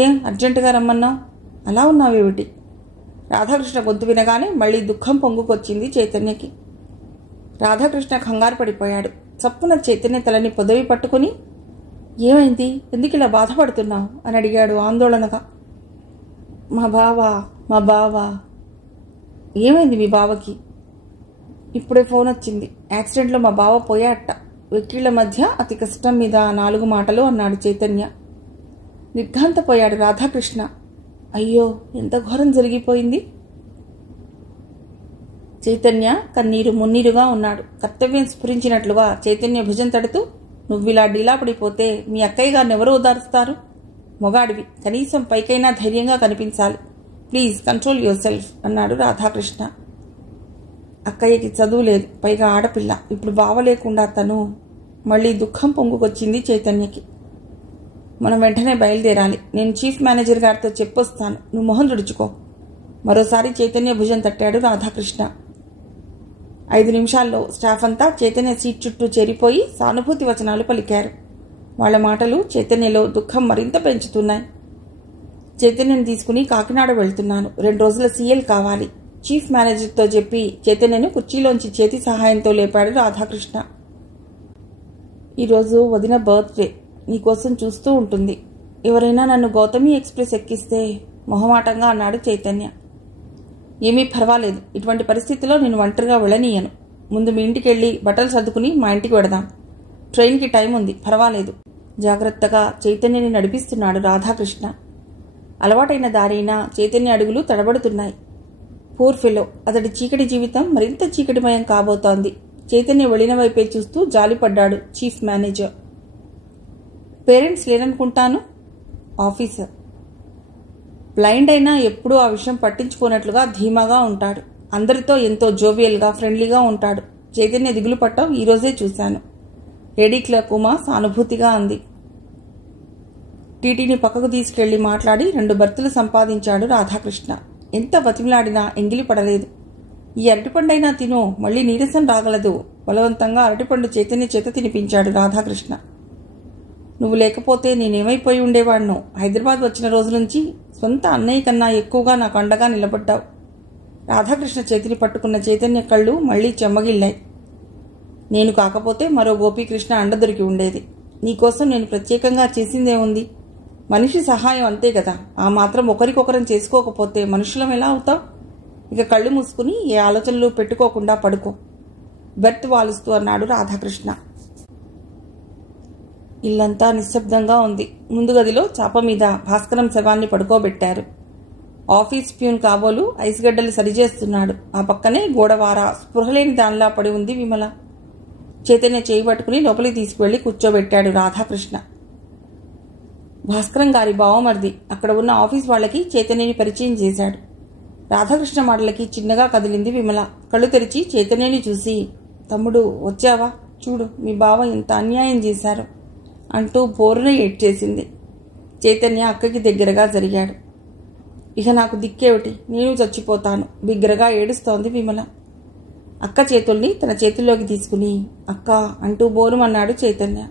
ఏం అర్జెంటుగా రమ్మన్నావు? అలా ఉన్నావేమిటి? రాధాకృష్ణ గొంతు వినగానే మళ్లీ దుఃఖం పొంగుకొచ్చింది చైతన్యకి. రాధాకృష్ణ కంగారు పడిపోయాడు. చప్పున చైతన్య తలని పొదవి పట్టుకుని, ఏమైంది? ఎందుకు ఇలా బాధపడుతున్నావు అని అడిగాడు ఆందోళనగా. మా బావ ఏమైంది మీ బావకి? ఇప్పుడే ఫోన్ వచ్చింది. యాక్సిడెంట్లో మా బావ పోయాట. వెక్కిళ్ల మధ్య అతి కష్టం మీద 4 మాటలు అన్నాడు చైతన్య. నిర్ఘాంతపోయాడు రాధాకృష్ణ. అయ్యో, ఎంత ఘోరం జరిగిపోయింది. చైతన్య కన్నీరు మున్నీరుగా ఉన్నాడు. కర్తవ్యం స్ఫురించినట్లుగా చైతన్య భుజం తడుతూ, నువ్విలా డీలా పడిపోతే మీ అక్కయ్య గారిని ఎవరు ఓదారుస్తారు? మొగాడివి, కనీసం పైకైనా ధైర్యంగా కనిపించాలి. ప్లీజ్ కంట్రోల్ యువర్ సెల్ఫ్ అన్నాడు రాధాకృష్ణ. అక్కయ్యకి చదువు లేదు, పైగా ఆడపిల్ల. ఇప్పుడు బావ లేకుండా తను. మళ్ళీ దుఃఖం పొంగుకొచ్చింది చైతన్యకి. మనం వెంటనే బయలుదేరాలి. నేను చీఫ్ మేనేజర్ గారితో చెప్పొస్తాను. నువ్వు మొహం తుడుచుకో. మరోసారి చైతన్య భుజం తట్టాడు రాధాకృష్ణ. 5 నిమిషాల్లో స్టాఫ్ అంతా చైతన్య సీట్ చుట్టూ చేరిపోయి సానుభూతి వచనాలు పలికారు. వాళ్ల మాటలు చైతన్యలో దుఃఖం మరింత పెంచుతున్నాయి. చైతన్యను తీసుకుని కాకినాడ వెళ్తున్నాను. 2 రోజుల సీఎల్ కావాలి. చీఫ్ మేనేజర్తో చెప్పి చైతన్యను కుర్చీలోంచి చేతి సహాయంతో లేపాడు రాధాకృష్ణ. ఈరోజు వదిన బర్త్డే. నీకోసం చూస్తూ ఉంటుంది. ఎవరైనా నన్ను గౌతమి ఎక్స్ప్రెస్ ఎక్కిస్తే మొహమాటంగా అన్నాడు చైతన్య. ఏమీ పర్వాలేదు. ఇటువంటి పరిస్థితిలో నేను ఒంటరిగా వెళ్ళనీయను. ముందు మీ ఇంటికి వెళ్ళి బట్టలు సర్దుకుని మా ఇంటికి వెడదాం. ట్రైన్కి టైం ఉంది, పర్వాలేదు. జాగ్రత్తగా చైతన్యని నడిపిస్తున్నాడు రాధాకృష్ణ. అలవాటైన దారైనా చైతన్య అడుగులు తడబడుతున్నాయి. పూర్ ఫెలో, అతడి చీకటి జీవితం మరింత చీకటిమయం కాబోతోంది. చైతన్య వెళ్లిన వైపే చూస్తూ జాలిపడ్డాడు చీఫ్ మేనేజర్. పేరెంట్స్ లేరనుకుంటాను. ఆఫీసర్ బ్లైండ్ అయినా ఎప్పుడూ ఆ విషయం పట్టించుకోనట్లుగా ధీమాగా ఉంటాడు. అందరితో ఎంతో జోవియల్గా, ఫ్రెండ్లీగా ఉంటాడు. చైతన్య దిగులు పట్టం ఈరోజే చూశాను. లేడీ క్లర్క్ ఉమా సానుభూతిగా అంది. టీటీని పక్కకు తీసుకెళ్లి మాట్లాడి 2 బర్తులు సంపాదించాడు రాధాకృష్ణ. ఎంత బతిమిలాడినా ఎంగిలి పడలేదు. ఈ అరటిపండైనా తిను, మళ్లీ నీరసం రాగలదు. బలవంతంగా అరటిపండు చైతన్య చేత తినిపించాడు రాధాకృష్ణ. నువ్వు లేకపోతే నేనేమైపోయి ఉండేవాణ్ణో. హైదరాబాద్ వచ్చిన రోజు నుంచి సొంత అన్నయ్య కన్నా ఎక్కువగా నాకు అండగా నిలబడ్డావు. రాధాకృష్ణ చేతిని పట్టుకున్న చైతన్య కళ్ళు మళ్లీ చెమ్మగిల్లాయి. నేను కాకపోతే మరో గోపీకృష్ణ అండ దొరికి ఉండేది. నీకోసం నేను ప్రత్యేకంగా చేసిందేముంది? మనిషి సహాయం అంతే కదా. ఆ మాత్రం ఒకరికొకరం చేసుకోకపోతే మనుషులం ఎలా అవుతావు? ఇక కళ్ళు మూసుకుని ఏ ఆలోచనలు పెట్టుకోకుండా పడుకో. బెర్త్ వాలుస్తూ అన్నాడు రాధాకృష్ణ. ఇల్లంతా నిశ్శబ్దంగా ఉంది. ముందు గదిలో చాప మీద భాస్కరం శవాన్ని పడుకోబెట్టారు. ఆఫీస్ ప్యూన్ కాబోలు ఐస్ గడ్డలు సరిచేస్తున్నాడు. ఆ పక్కనే గోడవార స్పృహలేని దానిలా పడి ఉంది విమల. చైతన్య చేయి పట్టుకుని లోపలికి తీసుకువెళ్లి కూర్చోబెట్టాడు రాధాకృష్ణ. భాస్కరం గారి బావమర్ది అక్కడ ఉన్న ఆఫీస్ వాళ్లకి చైతన్యని పరిచయం చేశాడు. రాధాకృష్ణ మాటలకి చిన్నగా కదిలింది విమల. కళ్ళు తెరిచి చైతన్యని చూసి, తమ్ముడు వచ్చావా? చూడు మీ బావ ఎంత అన్యాయం చేశారు అంటూ బోరున ఏడ్చేసింది. చైతన్య అక్కకి దగ్గరగా జరిగాడు. ఇక నాకు దిక్కేమిటి, నేను చచ్చిపోతాను బిగ్గరగా ఏడుస్తోంది విమల. అక్క చేతుల్ని తన చేతుల్లోకి తీసుకుని అక్క అంటూ బోరుమన్నాడు చైతన్య.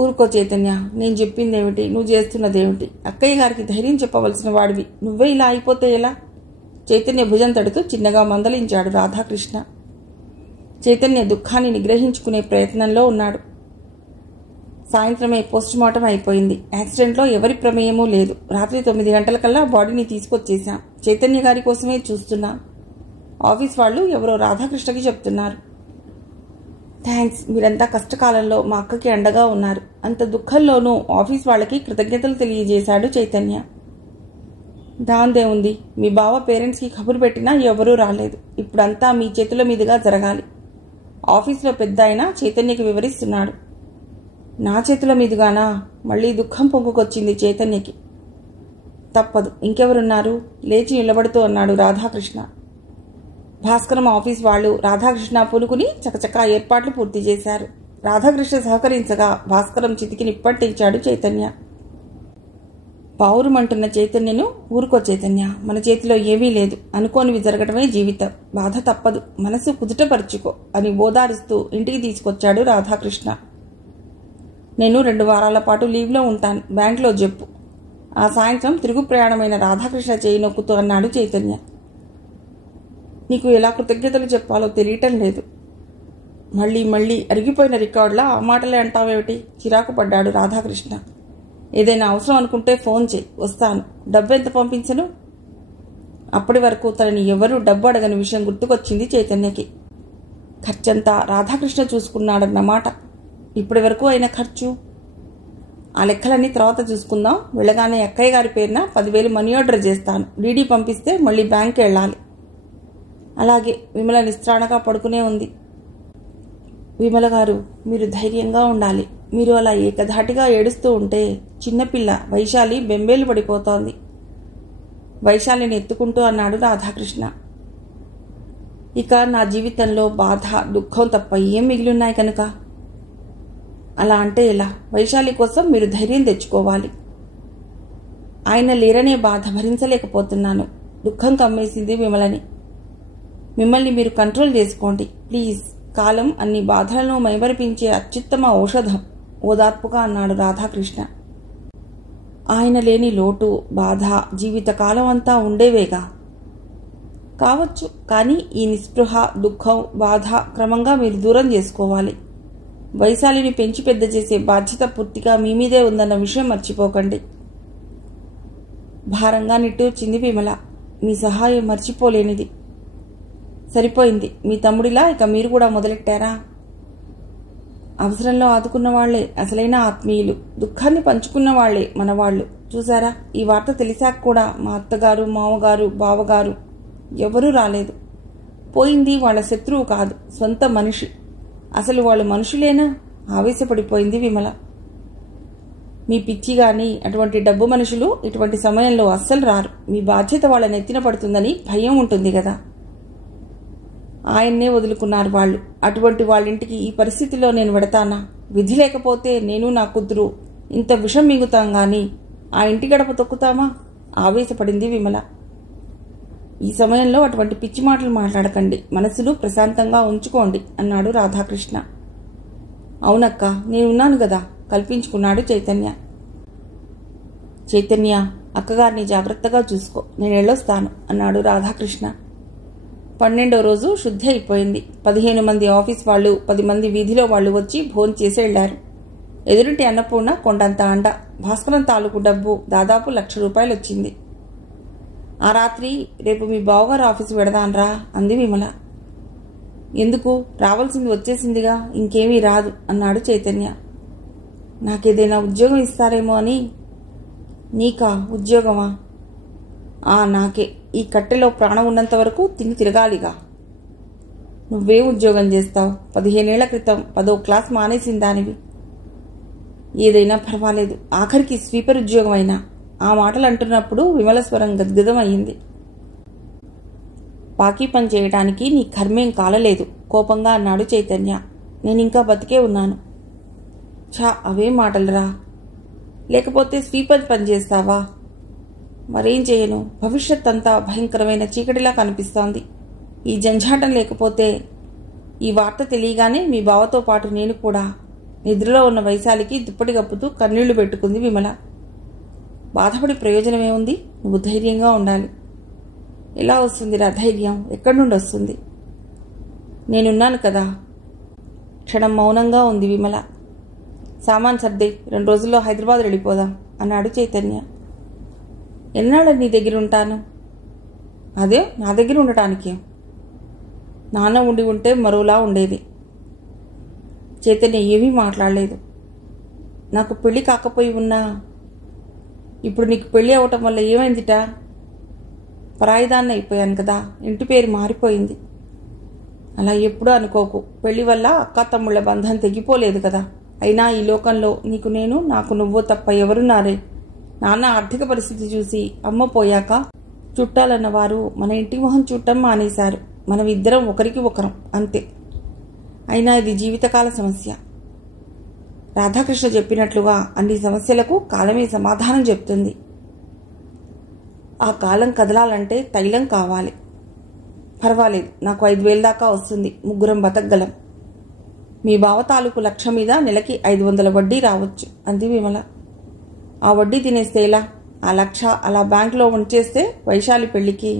ఊరుకో చైతన్య, నేను చెప్పిందేమిటి, నువ్వు చేస్తున్నదేమిటి? అక్కయ్య గారికి ధైర్యం చెప్పవలసిన వాడివి. నువ్వే ఇలా అయిపోతే ఎలా? చైతన్య భుజం తడుతూ చిన్నగా మందలించాడు రాధాకృష్ణ. చైతన్య దుఃఖాన్ని నిగ్రహించుకునే ప్రయత్నంలో ఉన్నాడు. సాయంత్రమే పోస్టుమార్టం అయిపోయింది. యాక్సిడెంట్లో ఎవరి ప్రమేయమూ లేదు. రాత్రి 9 గంటలకల్లా బాడీని తీసుకొచ్చేశాం. చైతన్య గారి కోసమే చూస్తున్నా. ఆఫీస్ వాళ్ళు ఎవరో రాధాకృష్ణకి చెప్తున్నారు. థ్యాంక్స్, మీరంతా కష్టకాలంలో మా అక్కకి అండగా ఉన్నారు. అంత దుఃఖంలోనూ ఆఫీస్ వాళ్ళకి కృతజ్ఞతలు తెలియజేశాడు చైతన్య. దాందే ఉంది, మీ బావ పేరెంట్స్కి కబురు పెట్టినా ఎవరూ రాలేదు. ఇప్పుడంతా మీ చేతుల మీదుగా జరగాలి. ఆఫీసులో పెద్ద ఆయన చైతన్యకి వివరిస్తున్నాడు. నా చేతుల మీదుగానా? మళ్లీ దుఃఖం పొంగుకొచ్చింది చైతన్యకి. తప్పదు, ఇంకెవరున్నారు? లేచి నిలబడుతూ అన్నాడు రాధాకృష్ణ. భాస్కరం ఆఫీస్ వాళ్ళు రాధాకృష్ణ పూనుకుని చకచకా ఏర్పాట్లు పూర్తి చేశారు. రాధాకృష్ణ సహకరించగా భాస్కరం చితికి నిప్పంటించాడు చైతన్య. పావురుమంటున్న చైతన్యను, ఊరుకో చైతన్య, మన చేతిలో ఏమీ లేదు. అనుకోనివి జరగటమే జీవితం. బాధ తప్పదు, మనసు కుదుటపరుచుకో అని ఓదారుస్తూ ఇంటికి తీసుకొచ్చాడు రాధాకృష్ణ. నేను 2 వారాల పాటు లీవ్లో ఉంటాను, బ్యాంక్లో చెప్పు. ఆ సాయంత్రం తిరుగు ప్రయాణమైన రాధాకృష్ణ చేయి నొక్కుతూ అన్నాడు చైతన్య. నీకు ఎలా కృతజ్ఞతలు చెప్పాలో తెలియటం లేదు. మళ్ళీ అరిగిపోయిన రికార్డులా ఆ మాటలే అంటావేమిటి? చిరాకు పడ్డాడు రాధాకృష్ణ. ఏదైనా అవసరం అనుకుంటే ఫోన్ చేయి, వస్తాను. డబ్బు ఎంత పంపించను? అప్పటి వరకు తనని ఎవరూ డబ్బు అడగని విషయం గుర్తుకొచ్చింది చైతన్యకి. ఖర్చంతా రాధాకృష్ణ చూసుకున్నాడన్నమాట. ఇప్పటి వరకు అయిన ఖర్చు ఆ లెక్కలన్నీ తర్వాత చూసుకుందాం. వెళ్ళగానే అక్కయ్య గారి పేరున 10,000 మనీ ఆర్డర్ చేస్తాను. డీడీ పంపిస్తే మళ్ళీ బ్యాంక్కి వెళ్ళాలి. అలాగే. విమల నిస్త్రాణగా పడుకునే ఉంది. విమల గారు, మీరు ధైర్యంగా ఉండాలి. మీరు అలా ఏకధాటిగా ఏడుస్తూ ఉంటే చిన్నపిల్ల వైశాలి బెంబేలు పడిపోతోంది. వైశాలిని ఎత్తుకుంటూ అన్నాడు రాధాకృష్ణ. ఇక నా జీవితంలో బాధ, దుఃఖం తప్ప ఏం మిగిలిన్నాయి కనుక. అలా అంటే ఎలా? వైశాలి కోసం మీరు ధైర్యం తెచ్చుకోవాలి. ఆయన లేరనే బాధ భరించలేకపోతున్నాను. దుఃఖం కమ్మేసింది విమలని. మిమ్మల్ని మీరు కంట్రోల్ చేసుకోండి ప్లీజ్. కాలం అన్ని బాధలను మైమరిపించే అత్యుత్తమ ఔషధం, ఓదార్పుగా అన్నాడు రాధాకృష్ణ. ఆయన లేని లోటు, బాధ జీవితకాలం అంతా ఉండేవేగా. కావచ్చు, కానీ ఈ నిస్పృహ, దుఃఖం, బాధ క్రమంగా మీరు దూరం చేసుకోవాలి. వైశాలిని పెంచి పెద్ద చేసే బాధ్యత పూర్తిగా మీ మీదే ఉందన్న విషయం మర్చిపోకండి. భారంగా నిట్టూర్చింది విమల. మీ సహాయం మర్చిపోలేనిది. సరిపోయింది. మీ తమ్ముడిలా ఇక మీరు కూడా మొదలెట్టారా? అవసరంలో ఆదుకున్న వాళ్లే అసలైన ఆత్మీయులు. దుఃఖాన్ని పంచుకున్న వాళ్లే మనవాళ్లు. చూసారా, ఈ వార్త తెలిసాక కూడా మా అత్తగారు, మామగారు, బావగారు ఎవరూ రాలేదు. పోయింది వాళ్ల శత్రువు కాదు, సొంత మనిషి. అసలు వాళ్ళు మనుషులేనా? ఆవేశపడిపోయింది విమల. మీ పిచ్చి గాని, అటువంటి డబ్బు మనుషులు ఇటువంటి సమయంలో అస్సలు రారు. మీ బాధ్యత వాళ్ళ నెత్తిన పడుతుందని భయం ఉంటుంది కదా. ఆయన్నే వదులుకున్నారు వాళ్ళు. అటువంటి వాళ్ళింటికి ఈ పరిస్థితిలో నేను వెడతానా? విధి లేకపోతే నేను నా కూతురు ఇంత విషం మింగుతాం గాని ఆ ఇంటి గడప తొక్కుతామా? ఆవేశపడింది విమల. ఈ సమయంలో అటువంటి పిచ్చి మాటలు మాట్లాడకండి. మనసును ప్రశాంతంగా ఉంచుకోండి అన్నాడు రాధాకృష్ణ. అవునక్క, నేనున్నాను గదా కల్పించుకున్నాడు చైతన్య. చైతన్య, అక్కగారిని జాగ్రత్తగా చూసుకో, నేను వెళ్ళొస్తాను అన్నాడు రాధాకృష్ణ. 12వ రోజు శుద్ధి అయిపోయింది. 15 మంది ఆఫీస్ వాళ్ళు, 10 మంది వీధిలో వాళ్ళు వచ్చి భోంచేసి వెళ్లారు. ఎదురింటి అన్నపూర్ణ కొండంత అండ. భాస్కరం తాలూకు డబ్బు దాదాపు 1,00,000 రూపాయలు వచ్చింది. ఆ రాత్రి రేపు మీ బావగారు ఆఫీసు పెడదాన్రా అంది విమల. ఎందుకు? రావాల్సింది వచ్చేసిందిగా, ఇంకేమీ రాదు అన్నాడు చైతన్య. నాకేదైనా ఉద్యోగం ఇస్తారేమో అని. నీకా ఉద్యోగమా? నాకే. ఈ కట్టెలో ప్రాణం ఉన్నంత వరకు తిని తిరగాలిగా. నువ్వే ఉద్యోగం చేస్తావు? 15 ఏళ్ల క్రితం 10వ క్లాస్ మానేసిన దానివి. ఏదైనా పర్వాలేదు, ఆఖరికి స్వీపర్ ఉద్యోగం అయినా. ఆ మాటలు అంటున్నప్పుడు విమల స్వరం గద్గదం అయింది. పాకీ పని చేయడానికి నీ కర్మేం కాలలేదు కోపంగా అన్నాడు చైతన్య. నేనింకా బతికే ఉన్నాను. ఛా, అవే మాటలురా. లేకపోతే స్వీపర్ పని చేస్తావా? మరేం చేయను. భవిష్యత్ అంతా భయంకరమైన చీకటిలా కనిపిస్తోంది. ఈ జంఝాటం లేకపోతే. ఈ వార్త తెలియగానే మీ బావతో పాటు నేను కూడా. నిద్రలో ఉన్న వైశాలికి దుప్పటి కప్పుతూ కన్నీళ్లు పెట్టుకుంది విమల. బాధపడి ప్రయోజనమేముంది? నువ్వు ధైర్యంగా ఉండాలి. ఎలా వస్తుందిరా ధైర్యం? ఎక్కడి నుండి వస్తుంది? నేనున్నాను కదా. క్షణం మౌనంగా ఉంది విమల. సామాన్ సర్ది 2 రోజుల్లో హైదరాబాద్ వెళ్ళిపోదాం అన్నాడు చైతన్య. ఎన్నాళ్ళ నీ దగ్గర ఉంటాను? అదే నా దగ్గర ఉండటానికి. నాన్న ఉండి ఉంటే మరోలా ఉండేది. చైతన్య ఏమీ మాట్లాడలేదు. నాకు పెళ్లి కాకపోయి ఉన్నా ఇప్పుడు నీకు పెళ్లి అవటం వల్ల ఏమైందిట? పరాయిదాన్ని అయిపోయాను కదా. ఇంటి పేరు మారిపోయింది. అలా ఎప్పుడూ అనుకోకు. పెళ్లి వల్ల అక్క తమ్ముళ్ల బంధం తెగిపోలేదు కదా. అయినా ఈ లోకంలో నీకు నేను, నాకు నువ్వు తప్ప ఎవరున్నారే? నాన్న ఆర్థిక పరిస్థితి చూసి అమ్మ పోయాక చుట్టాలన్నవారు మన ఇంటి మొహం చూడటం మానేశారు. మనం ఇద్దరం ఒకరికి ఒకరం, అంతే. అయినా ఇది జీవితకాల సమస్య. రాధాకృష్ణ చెప్పినట్లుగా అన్ని సమస్యలకు కాలమే సమాధానం చెప్తుంది. ఆ కాలం కదలాలంటే తైలం కావాలి. పర్వాలేదు, నాకు 5,000 దాకా వస్తుంది. ముగ్గురం బతకగలం. మీ బావ తాలూకు 1,00,000 మీద నెలకి 500 వడ్డీ రావచ్చు అంది విమల. ఆ వడ్డీ తినేస్తే ఎలా? ఆ 1,00,000 అలా బ్యాంకులో ఉంచేస్తే వైశాలి పెళ్లికి.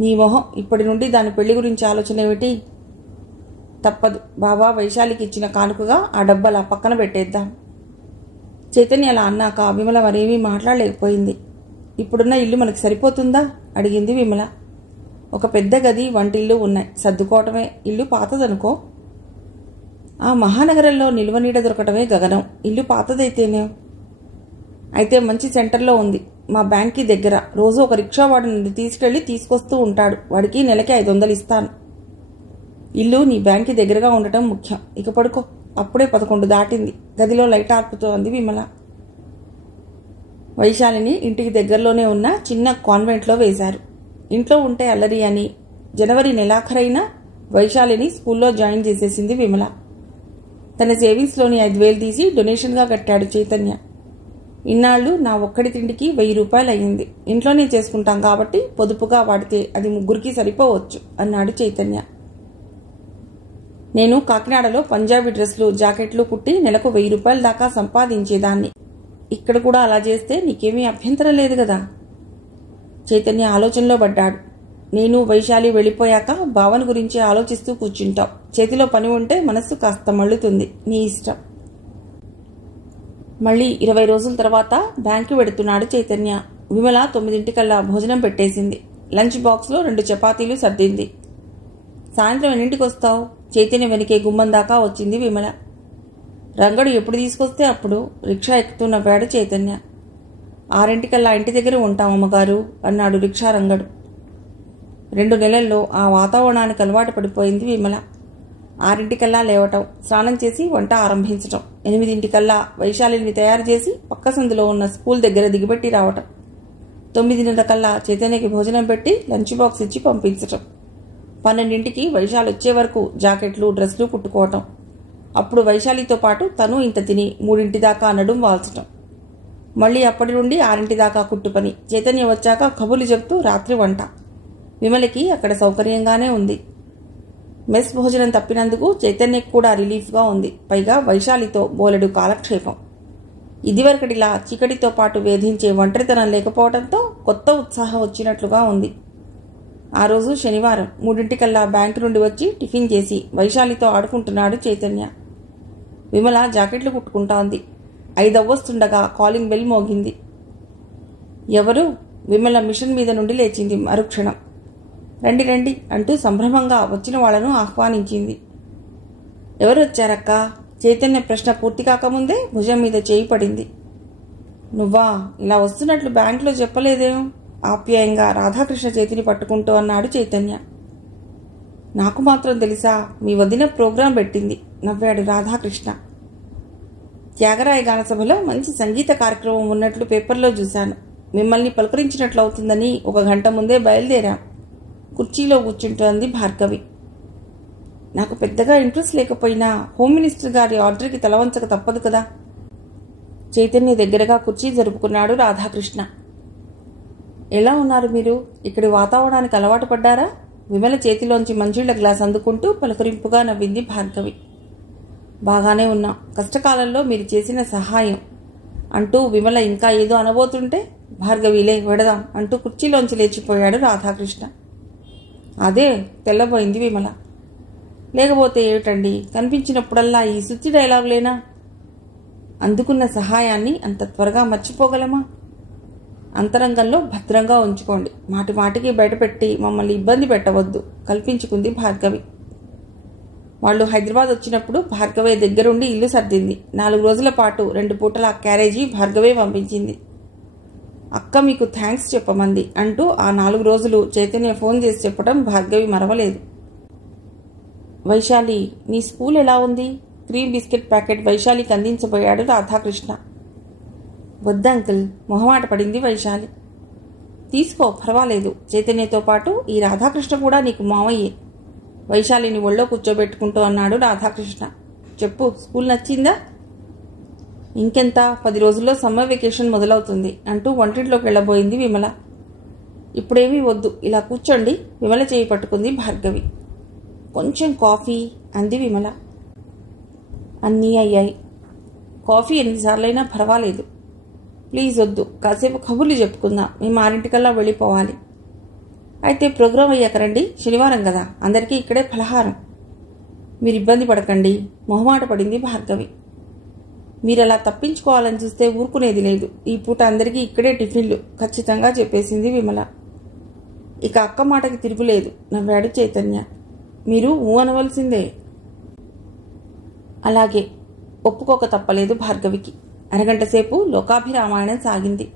నీ మొహం, ఇప్పటి నుండి దాని పెళ్లి గురించి ఆలోచన ఏమిటి? తప్పదు. బాబా వైశాలికి ఇచ్చిన కానుకగా ఆ డబ్బు అలా పక్కన పెట్టేద్దాం. చైతన్య అలా అన్నాక విమల మరేమీ మాట్లాడలేకపోయింది. ఇప్పుడున్న ఇల్లు మనకి సరిపోతుందా అడిగింది విమల. ఒక పెద్ద గది, వంటిల్లు ఉన్నాయి, సర్దుకోవటమే. ఇల్లు పాతదనుకో. ఆ మహానగరంలో నిల్వనీడ దొరకటమే గగనం. ఇల్లు పాతదైతేనే. అయితే మంచి సెంటర్లో ఉంది, మా బ్యాంక్కి దగ్గర. రోజు ఒక రిక్షావాడు నుండి తీసుకెళ్లి తీసుకొస్తూ ఉంటాడు. వాడికి నెలకి 500 ఇస్తాను. ఇల్లు నీ బ్యాంక్కి దగ్గరగా ఉండటం ముఖ్యం. ఇక పడుకో. అప్పుడే 11 దాటింది. గదిలో లైట్ ఆర్పుతూ అంది విమల. వైశాలిని ఇంటికి దగ్గరలోనే ఉన్న చిన్న కాన్వెంట్లో వేశారు. ఇంట్లో ఉంటే అల్లరి అని జనవరి నెలాఖరైనా వైశాలిని స్కూల్లో జాయిన్ చేసేసింది విమల. తన సేవింగ్స్లోని 5,000 తీసి డొనేషన్గా కట్టాడు చైతన్య. ఇన్నాళ్ళు నా ఒక్కడి తిండికి 1,000 రూపాయలు అయ్యింది. ఇంట్లోనే చేసుకుంటాం కాబట్టి పొదుపుగా వాడితే అది 3 సరిపోవచ్చు అన్నాడు చైతన్య. నేను కాకినాడలో పంజాబీ డ్రెస్లు, జాకెట్లు కుట్టి నెలకు 1,000 రూపాయల దాకా సంపాదించేదాన్ని. ఇక్కడ కూడా అలా చేస్తే నీకేమీ అభ్యంతరం లేదు కదా. చైతన్య ఆలోచనలో పడ్డాడు. నేను వైశాలి వెళ్ళిపోయాక భావన గురించి ఆలోచిస్తూ కూర్చుంటావు. చేతిలో పని ఉంటే మనస్సు కాస్త మళ్ళుతుంది. నీ ఇష్టం. మళ్ళీ 20 రోజుల తర్వాత బ్యాంకు వెడుతున్నాడు చైతన్య. విమల 9 భోజనం పెట్టేసింది. లంచ్ బాక్స్లో 2 చపాతీలు సర్దింది. సాయంత్రం ఎన్నింటికి వస్తావు? చైతన్య వెనకే గుమ్మం దాకా వచ్చింది విమల. రంగడు ఎప్పుడు తీసుకొస్తే అప్పుడు. రిక్షా ఎక్కుతూ నవ్వాడు చైతన్య. 6 ఇంటి దగ్గర ఉంటాం అమ్మగారు అన్నాడు రిక్షా రంగడు. 2 నెలల్లో ఆ వాతావరణానికి అలవాటు పడిపోయింది విమల. 6 లేవటం, స్నానం చేసి వంట ఆరంభించటం, 8 వైశాలిని తయారు చేసి పక్క సందులో ఉన్న స్కూల్ దగ్గర దిగబెట్టి రావటం, 9:30 చైతన్యకి భోజనం పెట్టి లంచ్ బాక్స్ ఇచ్చి పంపించటం, 12కి వైశాలి వచ్చే వరకు జాకెట్లు, డ్రెస్లు కుట్టుకోవటం. అప్పుడు వైశాలితో పాటు తను ఇంత తిని 3 దాకా నడుం వాల్చటం. మళ్ళీ అప్పటి నుండి 6 దాకా కుట్టు పని. చైతన్య వచ్చాక కబుర్లు చెప్తూ రాత్రి వంట. విమలకి అక్కడ సౌకర్యంగానే ఉంది. మెస్ భోజనం తప్పినందుకు చైతన్యకి కూడా రిలీఫ్గా ఉంది. పైగా వైశాలితో బోలెడు కాలక్షేపం. ఇదివరకటిలా చీకటితో పాటు వేధించే ఒంటరితనం లేకపోవడంతో కొత్త ఉత్సాహం వచ్చినట్లుగా ఉంది. ఆ రోజు శనివారం. 3 బ్యాంకు నుండి వచ్చి టిఫిన్ చేసి వైశాలితో ఆడుకుంటున్నాడు చైతన్య. విమల జాకెట్లు కుట్టుకుంటోంది. 5 అవ్వొస్తుండగా కాలింగ్ బెల్ మోగింది. ఎవరు? విమల మిషన్ మీద నుండి లేచింది మరుక్షణం. రండి రండి అంటూ సంభ్రమంగా వచ్చిన వాళ్లను ఆహ్వానించింది. ఎవరు వచ్చారక్క? చైతన్య ప్రశ్న పూర్తి కాకముందే భుజం మీద చేయి పడింది. నువ్వా? ఇలా వస్తున్నట్లు బ్యాంకులో చెప్పలేదేం? ఆప్యాయంగా రాధాకృష్ణ చేతిని పట్టుకుంటూ అన్నాడు చైతన్య. నాకు మాత్రం తెలుసా? మీ వదిన ప్రోగ్రాం పెట్టింది నవ్వాడు రాధాకృష్ణ. త్యాగరాయ గానసభలో మంచి సంగీత కార్యక్రమం ఉన్నట్లు పేపర్లో చూశాను. మిమ్మల్ని పలకరించినట్లు అవుతుందని 1 గంట ముందే బయలుదేరాం. కుర్చీలో కూర్చుంటోంది భార్గవి. నాకు పెద్దగా ఇంట్రెస్ట్ లేకపోయినా హోమ్ మినిస్టర్ గారి ఆర్డర్కి తలవంచక తప్పదు కదా. చైతన్య దగ్గరగా కుర్చీ జరుపుకున్నాడు రాధాకృష్ణ. ఎలా ఉన్నారు మీరు? ఇక్కడి వాతావరణానికి అలవాటు పడ్డారా? విమల చేతిలోంచి మంచిళ్ల గ్లాస్ అందుకుంటూ పలకరింపుగా నవ్వింది భార్గవి. బాగానే ఉన్నాం. కష్టకాలంలో మీరు చేసిన సహాయం అంటూ విమల ఇంకా ఏదో అనబోతుంటే భార్గవిలే వెడదాం అంటూ కుర్చీలోంచి లేచిపోయాడు రాధాకృష్ణ. అదే తెల్లబోయింది విమల. లేకపోతే ఏమిటండి, కనిపించినప్పుడల్లా ఈ సుత్తి డైలాగులేనా? అందుకున్న సహాయాన్ని అంత త్వరగా మర్చిపోగలమా? అంతరంగంలో భద్రంగా ఉంచుకోండి. మాటి మాటికి బయటపెట్టి మమ్మల్ని ఇబ్బంది పెట్టవద్దు కల్పించుకుంది భార్గవి. వాళ్ళు హైదరాబాద్ వచ్చినప్పుడు భార్గవే దగ్గరుండి ఇల్లు సర్దింది. 4 రోజుల పాటు 2 పూటల క్యారేజీ భార్గవే పంపించింది. అక్క మీకు థ్యాంక్స్ చెప్పమంది అంటూ ఆ 4 రోజులు చైతన్య ఫోన్ చేసి చెప్పడం భార్గవి మరవలేదు. వైశాలి, నీ స్కూల్ ఎలా ఉంది? క్రీమ్ బిస్కెట్ ప్యాకెట్ వైశాలికి అందించబోయాడు రాధాకృష్ణ. వద్దంకుల్, మొహమాట పడింది వైశాలి. తీసుకో, పర్వాలేదు. చైతన్యతో పాటు ఈ రాధాకృష్ణ కూడా నీకు మావయ్యే. వైశాలిని ఒళ్ళో కూర్చోబెట్టుకుంటూ అన్నాడు రాధాకృష్ణ. చెప్పు, స్కూల్ నచ్చిందా? ఇంకెంత, 10 రోజుల్లో సమ్మర్ వెకేషన్ మొదలవుతుంది అంటూ వంటింట్లోకి వెళ్ళబోయింది విమల. ఇప్పుడేమీ వద్దు, ఇలా కూర్చోండి. విమల చేయి పట్టుకుంది భార్గవి. కొంచెం కాఫీ అంది విమల. అన్నీ అయ్యాయి. కాఫీ ఎన్నిసార్లైనా పర్వాలేదు. ప్లీజ్ వద్దు, కాసేపు కబుర్లు చెప్పుకుందాం. మేము 6 వెళ్ళిపోవాలి. అయితే ప్రోగ్రాం అయ్యాక రండి. శనివారం కదా, అందరికీ ఇక్కడే ఫలహారం. మీరు ఇబ్బంది పడకండి. మొహమాట పడింది భార్గవి. మీరలా తప్పించుకోవాలని చూస్తే ఊరుకునేది లేదు. ఈ పూట అందరికీ ఇక్కడే టిఫిన్లు ఖచ్చితంగా చెప్పేసింది విమల. ఇక అక్క మాటకి తిరుగులేదు, నవ్వాడు చైతన్య. మీరు ఊ అనవలసిందే. అలాగే ఒప్పుకోక తప్పలేదు భార్గవికి. అరగంట సేపు లోకాభిరామాయణం సాగింది.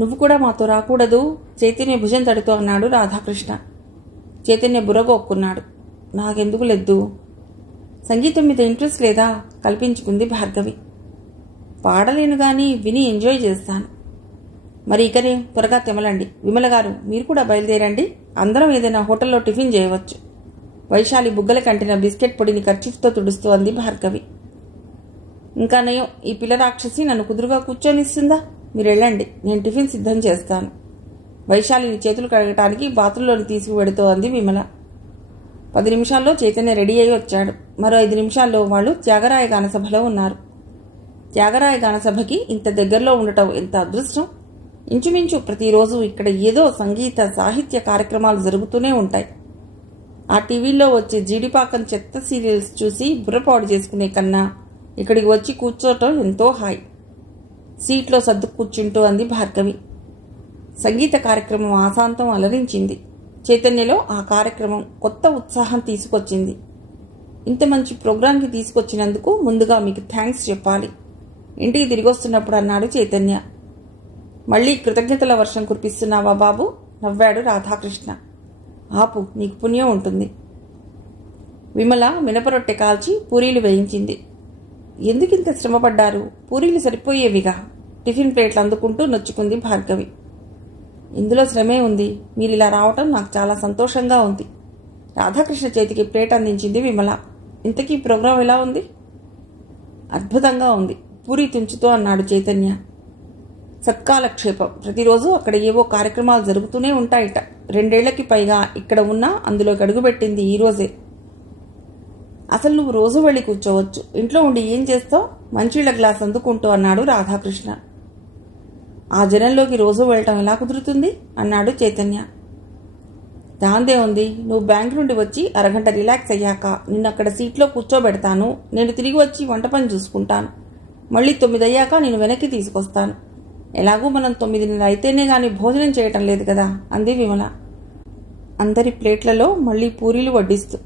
నువ్వు కూడా మాతో రాకూడదు, చైతన్య భుజం తడుతూ అన్నాడు రాధాకృష్ణ. చైతన్య బుర్రగొక్కున్నాడు. నాకెందుకు లేదు. సంగీతం మీద ఇంట్రెస్ట్ లేదా? కల్పించుకుంది భార్గవి. పాడలేను గాని విని ఎంజాయ్ చేస్తాను. మరి ఇకనే త్వరగా తెమలండి. విమల గారు, మీరు కూడా బయలుదేరండి. అందరం ఏదైనా హోటల్లో టిఫిన్ చేయవచ్చు. వైశాలి బుగ్గల కంటిన బిస్కెట్ పొడిని కర్చీఫ్తో తుడుస్తూ అంది భార్గవి. ఇంకా నయం, ఈ పిల్ల రాక్షసి నన్ను కుదురుగా కూర్చొనిస్తుందా? మీరు వెళ్ళండి, నేను టిఫిన్ సిద్ధం చేస్తాను. వైశాలిని చేతులు కడగటానికి బాత్రూంలోని తీసుకువెడుతూ అంది విమల. 10 నిమిషాల్లో చైతన్య రెడీ అయి వచ్చాడు. మరో 5 నిమిషాల్లో వాళ్ళు త్యాగరాయ గానసభలో ఉన్నారు. త్యాగరాయ గానసభకి ఇంత దగ్గరలో ఉండటం ఎంత అదృష్టం. ఇంచుమించు ప్రతిరోజు ఇక్కడ ఏదో సంగీత సాహిత్య కార్యక్రమాలు జరుగుతూనే ఉంటాయి. ఆ టీవీల్లో వచ్చే జీడిపాకం చెత్త సీరియల్స్ చూసి బుర్రపాడు చేసుకునే కన్నా ఇక్కడికి వచ్చి కూర్చోవటం ఎంతో హాయి. సీట్లో సర్దు కూర్చుంటూ అంది భార్గవి. సంగీత కార్యక్రమం ఆశాంతం అలరించింది. చైతన్యలో ఆ కార్యక్రమం కొత్త ఉత్సాహం తీసుకొచ్చింది. ఇంత మంచి ప్రోగ్రాంకి తీసుకొచ్చినందుకు ముందుగా మీకు థ్యాంక్స్ చెప్పాలి. ఇంటికి తిరిగొస్తున్నప్పుడు అన్నాడు చైతన్య. మళ్ళీ కృతజ్ఞతల వర్షం కురిపిస్తున్నావా బాబు? నవ్వాడు రాధాకృష్ణ. ఆపు, నీకు పుణ్యం ఉంటుంది. విమల మినపరొట్టె కాల్చి పూరీలు వేయించింది. ఎందుకింత శ్రమపడ్డారు? పూరీలు సరిపోయేవిగా. టిఫిన్ ప్లేట్లు అందుకుంటూ నొచ్చుకుంది భార్గవి. ఇందులో శ్రమే ఉంది. మీరిలా రావటం నాకు చాలా సంతోషంగా ఉంది. రాధాకృష్ణ చేతికి ప్లేట్ అందించింది విమల. ఇంతకీ ప్రోగ్రాం ఎలా ఉంది? అద్భుతంగా ఉంది, పూరీ తుంచుతూ అన్నాడు చైతన్య. సత్కాలక్షేపం. ప్రతిరోజు అక్కడ ఏవో కార్యక్రమాలు జరుగుతూనే ఉంటాయిట. 2 ఏళ్లకి పైగా ఇక్కడ ఉన్నా అందులోకి అడుగుపెట్టింది ఈరోజే. అసలు నువ్వు రోజు వెళ్ళి కూర్చోవచ్చు. ఇంట్లో ఉండి ఏం చేస్తావు? మంచిళ్ల గ్లాస్ అందుకుంటూ అన్నాడు రాధాకృష్ణ. ఆ జనంలోకి రోజు వెళ్ళటం ఎలా కుదురుతుంది? అన్నాడు చైతన్య. దాందే ఉంది. నువ్వు బ్యాంక్ నుండి వచ్చి అరగంట రిలాక్స్ అయ్యాక నిన్నక్కడ సీట్లో కూర్చోబెడతాను. నేను తిరిగి వచ్చి వంట పని చూసుకుంటాను. మళ్ళీ 9 అయ్యాక నేను వెనక్కి తీసుకొస్తాను. ఎలాగూ మనం 9:30 అయితేనే గాని భోజనం చేయటం లేదు కదా అంది విమల. అందరి ప్లేట్లలో మళ్ళీ పూరీలు వడ్డిస్తూ.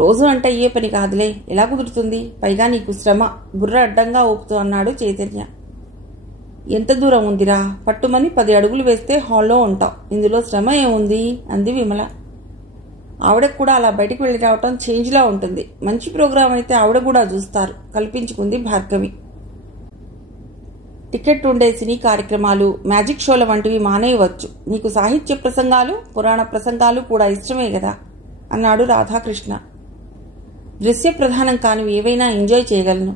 రోజు అంటే అయ్యే పని కాదులే, ఎలా కుదురుతుంది? పైగా నీకు శ్రమ, బుర్ర అడ్డంగా ఊపుతూ అన్నాడు చైతన్య. ఎంత దూరం ఉందిరా? పట్టుమని 10 అడుగులు వేస్తే హాల్లో ఉంటాం. ఇందులో శ్రమ ఏముంది అంది విమల. ఆవిడకు కూడా అలా బయటికి వెళ్ళి రావటం చేంజ్లా ఉంటుంది. మంచి ప్రోగ్రాం అయితే ఆవిడ కూడా చూస్తారు, కల్పించుకుంది భార్గవి. టికెట్ ఉండే సినీ కార్యక్రమాలు, మ్యాజిక్ షోల వంటివి మానేయవచ్చు. నీకు సాహిత్య ప్రసంగాలు, పురాణ ప్రసంగాలు కూడా ఇష్టమే కదా అన్నాడు రాధాకృష్ణ. దృశ్య ప్రధానం కానివి ఏవైనా ఎంజాయ్ చేయగలను.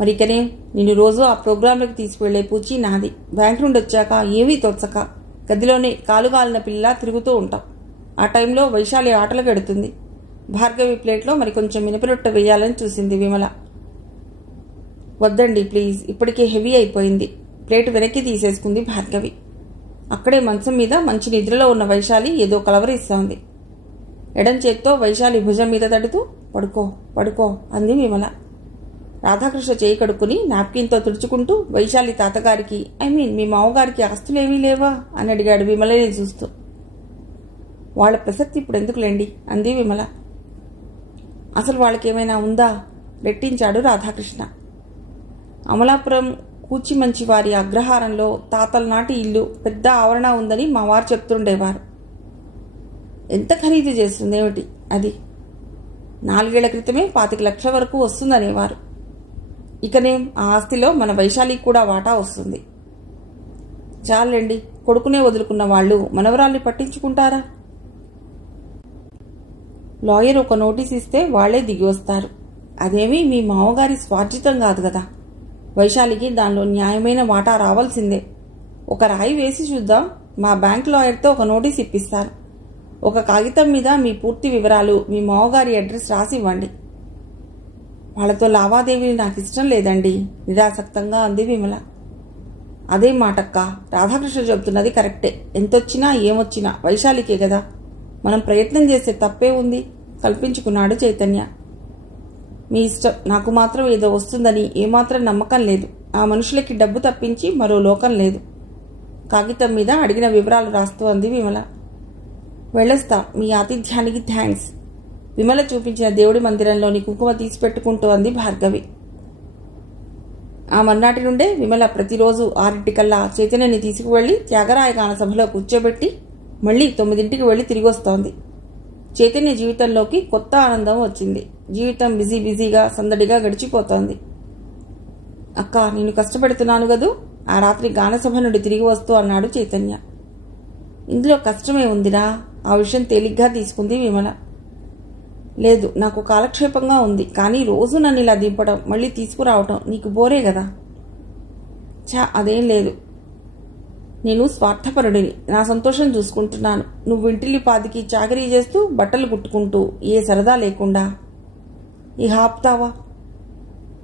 మరికనే నిన్ను రోజు ఆ ప్రోగ్రాంలకు తీసుకువెళ్లే పూచి నాది. బ్యాంక్ నుండి వచ్చాక ఏమీ తోచక గదిలోనే కాలుగాలిన పిల్లలా తిరుగుతూ ఉంటాం. ఆ టైంలో వైశాలి ఆటలు గడుతుంది. భార్గవి ప్లేట్లో మరి కొంచెం మినపరొట్టె వేయాలని చూసింది విమల. వద్దండి ప్లీజ్, ఇప్పటికే హెవీ అయిపోయింది. ప్లేట్ వెనక్కి తీసేసుకుంది భార్గవి. అక్కడే మంచం మీద మంచి నిద్రలో ఉన్న వైశాలి ఏదో కలవరిస్తోంది. ఎడం చేత్తో వైశాలి భుజం మీద తడుతూ పడుకో పడుకో అంది విమల. రాధాకృష్ణ చేయి కడుక్కుని నాప్కిన్తో తుడుచుకుంటూ వైశాలి తాతగారికి మీ మామగారికి ఆస్తులేమీ లేవా అని అడిగాడు విమలని చూస్తూ. వాళ్ళ ప్రసక్తి ఇప్పుడు ఎందుకులేండి అంది విమల. అసలు వాళ్ళకేమైనా ఉందా? రెట్టించాడు రాధాకృష్ణ. అమలాపురం కూచిమంచి వారి అగ్రహారంలో తాతల నాటి ఇల్లు, పెద్ద ఆవరణ ఉందని మా వారు చెప్తుండేవారు. ఎంత ఖరీదు చేస్తుందేమిటి అది? 4 ఏళ్ల క్రితమే 25 లక్షల వరకు వస్తుందనేవారు. ఇకనే ఆ ఆస్తిలో మన వైశాలికి కూడా వాటా వస్తుంది. చాలండి, కొడుకునే వదులుకున్న వాళ్ళు మనవరాల్ని పట్టించుకుంటారా? లాయర్ ఒక నోటీస్ ఇస్తే వాళ్లే దిగి వస్తారు. అదేమీ మీ మామగారి స్వార్జితం కాదు కదా. వైశాలికి దానిలో న్యాయమైన వాటా రావాల్సిందే. ఒక రాయి వేసి చూద్దాం. మా బ్యాంక్ లాయర్తో ఒక నోటీస్ ఇప్పిస్తాను. ఒక కాగితం మీద మీ పూర్తి వివరాలు, మీ మామగారి అడ్రస్ రాసి ఇవ్వండి. వాళ్లతో లావాదేవీలు నాకు ఇష్టం లేదండి నిరాసక్తంగా అంది విమల. అదే మాటక్క, రాధాకృష్ణ చెబుతున్నది కరెక్టే. ఎంతొచ్చినా ఏమొచ్చినా వైశాలికే కదా. మనం ప్రయత్నం చేసే తప్పే ఉంది కల్పించుకున్నాడు చైతన్య. మీ ఇష్టం. నాకు మాత్రం ఏదో వస్తుందని ఏమాత్రం నమ్మకం లేదు. ఆ మనుషులకి డబ్బు తప్పించి మరో లోకం లేదు. కాగితం మీద అడిగిన వివరాలు రాస్తూ అంది విమల. వెళ్ళొస్తా. మీ ఆతిథ్యానికి థ్యాంక్స్. విమల చూపించిన దేవుడి మందిరంలోని కుంకుమ తీసిపెట్టుకుంటూ అంది భార్గవి. ఆ మర్నాటి నుండే విమల ప్రతిరోజు 6 చైతన్యని తీసుకువెళ్లి త్యాగరాయ గాన సభలో కూర్చోబెట్టి మళ్లీ 9 వెళ్లి తిరిగి వస్తోంది. చైతన్య జీవితంలోకి కొత్త ఆనందం వచ్చింది. జీవితం బిజీగా సందడిగా గడిచిపోతోంది. అక్క, నేను కష్టపెడుతున్నాను గదు. ఆ రాత్రి గానసభ నుండి తిరిగి వస్తూ అన్నాడు చైతన్య. ఇందులో కష్టమే ఉందిరా. ఆ విషయం తేలిగ్గా తీసుకుంది విమల. లేదు, నాకు కాలక్షేపంగా ఉంది. కానీ రోజు నన్ను ఇలా దింపడం మళ్ళీ తీసుకురావటం నీకు బోరే కదా. అదేం లేదు. నేను స్వార్థపరుడిని. నా సంతోషం చూసుకుంటున్నాను. నువ్వు ఇంటిల్లి పాదికి చాకరీ చేస్తూ బట్టలు కుట్టుకుంటూ ఏ సరదా లేకుండా ఇక ఆపుతావా?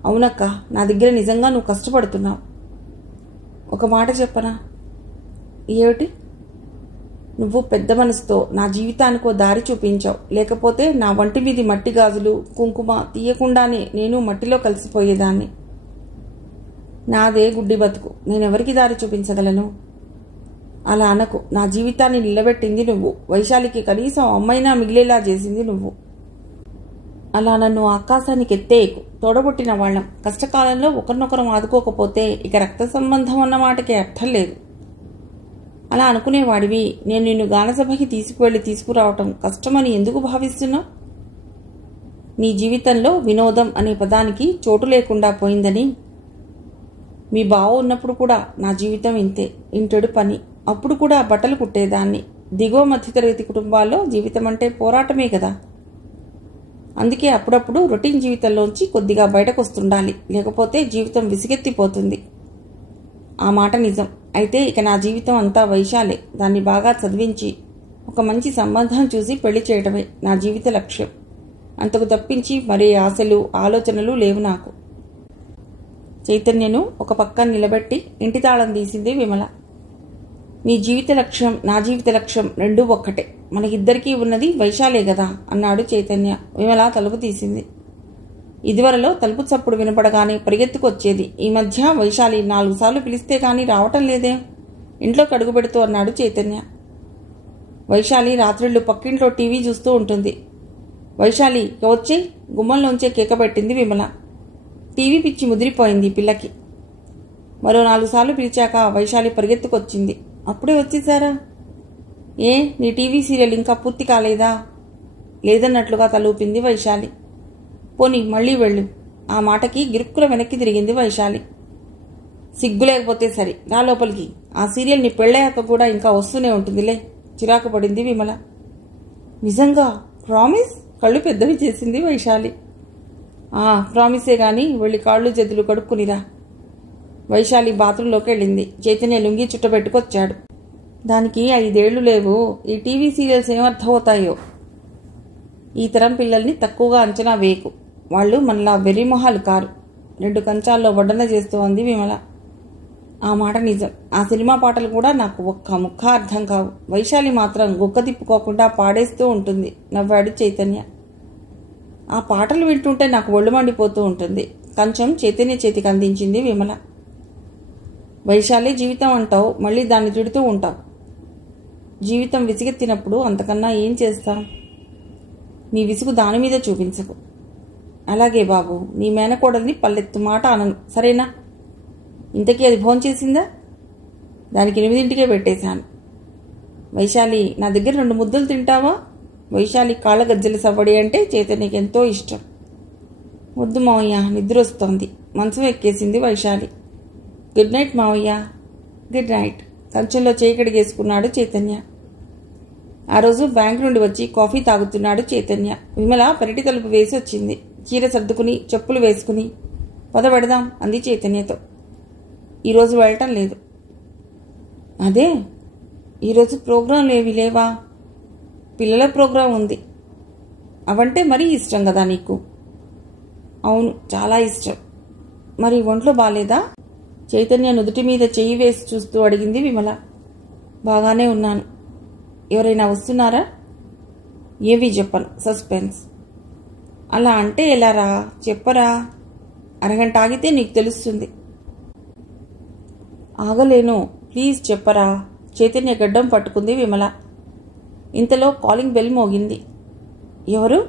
అవునక్క, నా దగ్గర నిజంగా నువ్వు కష్టపడుతున్నావు. ఒక మాట చెప్పనా? ఏమిటి? నువ్వు పెద్ద మనసుతో నా జీవితానికో దారి చూపించావు. లేకపోతే నా వంటి మీది మట్టి గాజులు కుంకుమ తీయకుండానే నేను మట్టిలో కలిసిపోయేదాన్ని. నాదే గుడ్డి బతుకు. నేనెవరికి దారి చూపించగలను? అలా అనకు. నా జీవితాన్ని నిలబెట్టింది నువ్వు. వైశాలికి కనీసం అమ్మైనా మిగిలేలా చేసింది నువ్వు. అలా నన్ను ఆకాశానికి ఎత్తేయకు. తోడబుట్టిన వాళ్ళం. కష్టకాలంలో ఒకరినొకరం ఆదుకోకపోతే ఇక రక్త సంబంధం అన్న మాటకి అర్థం లేదు. అలా అనుకునేవాడివి నేను నిన్ను గానసభకి తీసుకువెళ్లి తీసుకురావటం కష్టమని ఎందుకు భావిస్తున్నావు? నీ జీవితంలో వినోదం అనే పదానికి చోటు లేకుండా పోయిందని. మీ బావ ఉన్నప్పుడు కూడా నా జీవితం ఇంతే. ఇంటెడు పని. అప్పుడు కూడా బట్టలు కుట్టేదాన్ని. దిగువ మధ్యతరగతి కుటుంబాల్లో జీవితం అంటే పోరాటమే కదా. అందుకే అప్పుడప్పుడు రొటీన్ జీవితంలోంచి కొద్దిగా బయటకు వస్తుండాలి. లేకపోతే జీవితం విసిగెత్తిపోతుంది. ఆ మాట నిజం. అయితే ఇక నా జీవితం అంతా వైశాలే. దాన్ని బాగా చదివించి ఒక మంచి సంబంధం చూసి పెళ్లి చేయడమే నా జీవిత లక్ష్యం. అంతకు తప్పించి మరే ఆశలు ఆలోచనలు లేవు నాకు. చైతన్యను ఒక పక్కన నిలబెట్టి ఇంటి తాళం తీసింది విమల. నీ జీవిత లక్ష్యం నా జీవిత లక్ష్యం రెండూ ఒక్కటే. మనకిద్దరికీ ఉన్నది వైశాలే కదా అన్నాడు చైతన్య. విమల తలుపు తీసింది. ఇదివరలో తలుపు చప్పుడు వినపడగానే పరిగెత్తుకొచ్చేది. ఈ మధ్య వైశాలి 4 సార్లు పిలిస్తే కానీ రావటం లేదే. ఇంట్లో కడుగు పెడుతూ అన్నాడు చైతన్య. వైశాలి రాత్రిళ్ళు పక్కింట్లో టీవీ చూస్తూ ఉంటుంది. వైశాలి వచ్చి గుమ్మంలోంచే కేక పెట్టింది విమల. టీవీ పిచ్చి ముదిరిపోయింది పిల్లకి. మరో 4 సార్లు పిలిచాక వైశాలి పరిగెత్తుకొచ్చింది. అప్పుడే వచ్చేసారా? ఏ, నీ టీవీ సీరియల్ ఇంకా పూర్తి కాలేదా? లేదన్నట్లుగా తలూపింది వైశాలి. పోనీ మళ్ళీ వెళ్ళు. ఆ మాటకి గిరుక్కుల వెనక్కి తిరిగింది వైశాలి. సిగ్గు లేకపోతే సరి, రా లోపలికి. ఆ సీరియల్ నీ పెళ్ళయ్యాక కూడా ఇంకా వస్తూనే ఉంటుందిలే. చిరాకు పడింది విమల. నిజంగా? ప్రామిస్? కళ్ళు పెద్దవి చేసింది వైశాలి. ప్రామిసే గాని వెళ్ళి కాళ్ళు చేతులు కడుక్కునిరా. వైశాలి బాత్రూంలోకి వెళ్ళింది. చైతన్య లుంగి చుట్టబెట్టుకొచ్చాడు. దానికి 5 ఏళ్లు లేవు. ఈ టీవీ సీరియల్స్ ఏమర్థమవుతాయో. ఈ తరం పిల్లల్ని తక్కువగా అంచనా వేయకు. వాళ్ళు మనలా వెర్రిమొహాలు కారు. 2 కంచాల్లో వడ్డన చేస్తూ అంది విమల. ఆ మాట నిజం. ఆ సినిమా పాటలు కూడా నాకు ఒక్క ముక్క అర్థం కావు. వైశాలి మాత్రం గుక్క తిప్పుకోకుండా పాడేస్తూ ఉంటుంది నవ్వాడు చైతన్య. ఆ పాటలు వింటుంటే నాకు ఒళ్ళు మండిపోతూ ఉంటుంది. కంచం చైతన్య చేతికి అందించింది విమల. వైశాలి జీవితం అంటావు, మళ్ళీ దాన్ని తిడుతూ ఉంటావు. జీవితం విసిగెత్తినప్పుడు అంతకన్నా ఏం చేస్తాం? నీ విసుగు దాని మీద చూపించకు. అలాగే బాబు, నీ మేనకోడల్ని పల్లెత్తు మాట అనను, సరేనా? ఇంతకీ అది భోంచేసిందా? దానికి 8ంటికే పెట్టేశాను. వైశాలి, నా దగ్గర 2 ముద్దలు తింటావా? వైశాలి కాళ్ళ గజ్జల సవ్వడి అంటే చైతన్యకి ఎంతో ఇష్టం. వద్దు మావయ్య, నిద్ర వస్తోంది. మంచం ఎక్కేసింది వైశాలి. గుడ్ నైట్ మావయ్య. Good night. కంచంలో చేయి కడిగేసుకున్నాడు చైతన్య. ఆ రోజు బ్యాంక్ నుండి వచ్చి కాఫీ తాగుతున్నాడు చైతన్య. విమల పెరటి తలుపు వేసి వచ్చింది. చీర సర్దుకుని చెప్పులు వేసుకుని పద పెడదాం అంది చైతన్యతో. ఈరోజు వెళ్ళటం లేదు. అదే, ఈరోజు ప్రోగ్రాంలు ఏవి లేవా? పిల్లల ప్రోగ్రాం ఉంది. అవంటే మరీ ఇష్టం కదా నీకు? అవును, చాలా ఇష్టం. మరి ఒంట్లో బాలేదా? చైతన్య నుదుటి మీద చెయ్యి వేసి చూస్తూ అడిగింది విమల. బాగానే ఉన్నాను. ఎవరైనా వస్తున్నారా? ఏవి చెప్పను, సస్పెన్స్. అలా అంటే ఎలారా, చెప్పరా? అరగంట ఆగితే నీకు తెలుస్తుంది. ఆగలేను, ప్లీజ్ చెప్పరా. చైతన్య గడ్డం పట్టుకుంది విమల. ఇంతలో కాలింగ్ బెల్ మోగింది. ఎవరు?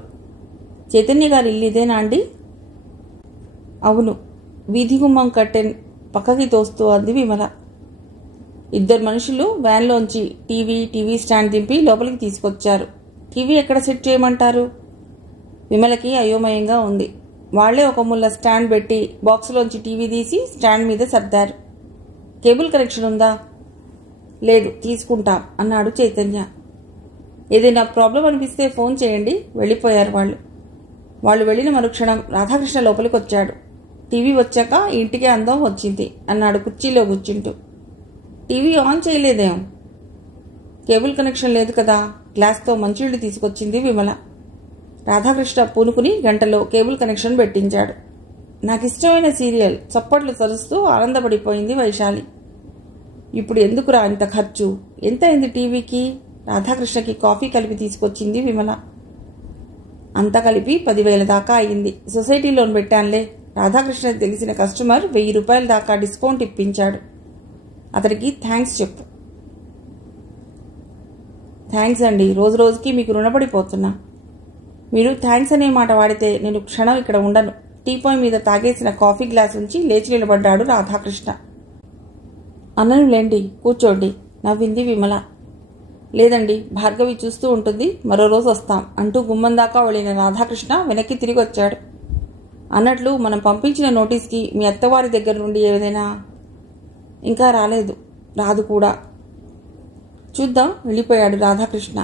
చైతన్య గారి ఇల్లు ఇదేనా అండి? అవును, వీధి గుమ్మం కట్టెన్ పక్కకి తోస్తూ అంది విమల. ఇద్దరు మనుషులు వ్యాన్లోంచి టీవీ స్టాండ్ దింపి లోపలికి తీసుకొచ్చారు. టీవీ ఎక్కడ సెట్ చేయమంటారు? విమలకి అయోమయంగా ఉంది. వాళ్లే ఒక ముళ్ళ స్టాండ్ పెట్టి బాక్సులోంచి టీవీ తీసి స్టాండ్ మీద సర్దారు. కేబుల్ కనెక్షన్ ఉందా? లేదు, తీసుకుంటాం అన్నాడు చైతన్య. ఏదైనా ప్రాబ్లం అనిపిస్తే ఫోన్ చేయండి. వెళ్ళిపోయారు వాళ్ళు వెళ్ళిన మరుక్షణం రాధాకృష్ణ లోపలికి వచ్చాడు. టీవీ వచ్చాక ఇంటికి అందం వచ్చింది అన్నాడు కుర్చీలో కూర్చుంటూ. టీవీ ఆన్ చేయలేదేం? కేబుల్ కనెక్షన్ లేదు కదా. గ్లాస్తో మంచినీళ్ళు తీసుకొచ్చింది విమల. రాధాకృష్ణ పూనుకుని గంటలో కేబుల్ కనెక్షన్ పెట్టించాడు. నాకిష్టమైన సీరియల్ చప్పట్లు సరుస్తూ ఆనందపడిపోయింది వైశాలి. ఇప్పుడు ఎందుకురా ఇంత ఖర్చు? ఎంత అయింది టీవీకి? రాధాకృష్ణకి కాఫీ కలిపి తీసుకొచ్చింది విమల. అంతా కలిపి 10,000 దాకా అయింది. Society loan పెట్టానులే. రాధాకృష్ణ తెలిసిన కస్టమర్ 1,000 రూపాయల దాకా డిస్కౌంట్ ఇప్పించాడు. అతడికి థ్యాంక్స్ చెప్పు. థ్యాంక్స్ అండి, రోజు రోజుకి మీకు రుణపడిపోతున్నా. మీరు థ్యాంక్స్ అనే మాట వాడితే నేను క్షణం ఇక్కడ ఉండను. టీపాయ్ మీద తాగేసిన కాఫీ గ్లాస్ ఉంచి లేచి నిలబడ్డాడు రాధాకృష్ణ. అన్ననులేండి, కూర్చోండి నవ్వింది విమల. లేదండి, భార్గవి చూస్తూ ఉంటుంది, మరో రోజు వస్తాం అంటూ గుమ్మం దాకా వెళ్ళిన రాధాకృష్ణ వెనక్కి తిరిగి వచ్చాడు. అన్నట్లు మనం పంపించిన నోటీస్కి మీ అత్తవారి దగ్గర నుండి ఏదైనా? ఇంకా రాలేదు, రాదు కూడా. చూద్దాం, వెళ్ళిపోయాడు రాధాకృష్ణ.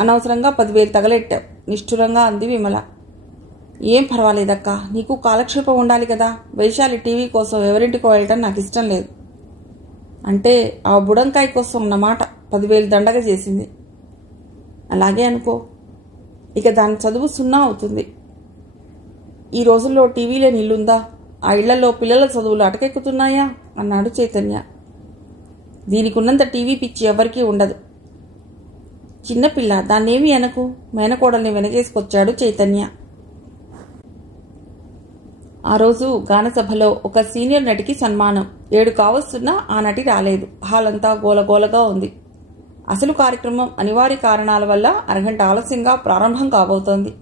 అనవసరంగా 10,000 తగలెట్టావు నిష్ఠురంగా అంది విమల. ఏం పర్వాలేదక్క, నీకు కాలక్షేపం ఉండాలి కదా. వైశాలి టీవీ కోసం ఎవరింటికో వెళ్ళటం నాకు ఇష్టం లేదు. అంటే ఆ బుడంకాయ కోసం అన్నమాట. 10,000 దండగా చేసింది. అలాగే అనుకో. ఇక దాని చదువు 0 అవుతుంది. ఈ రోజుల్లో టీవీలో నీళ్లుందా? ఆ ఇళ్లలో పిల్లల చదువులు అటకెక్కుతున్నాయా అన్నాడు చైతన్య. దీనికి ఉన్నంత టీవీ పిచ్చి ఎవరికీ ఉండదు. చిన్నపిల్ల, దాన్నేమీ అనకు. మేనకోడల్ని వెనకేసుకొచ్చాడు చైతన్య. ఆ రోజు గానసభలో ఒక సీనియర్ నటికి సన్మానం. 7 కావస్తున్నా ఆ నటి రాలేదు. హాల్ అంతా గోలగోలగా ఉంది. అసలు కార్యక్రమం అనివార్య కారణాల వల్ల అరగంట ఆలస్యంగా ప్రారంభం కాబోతోంది.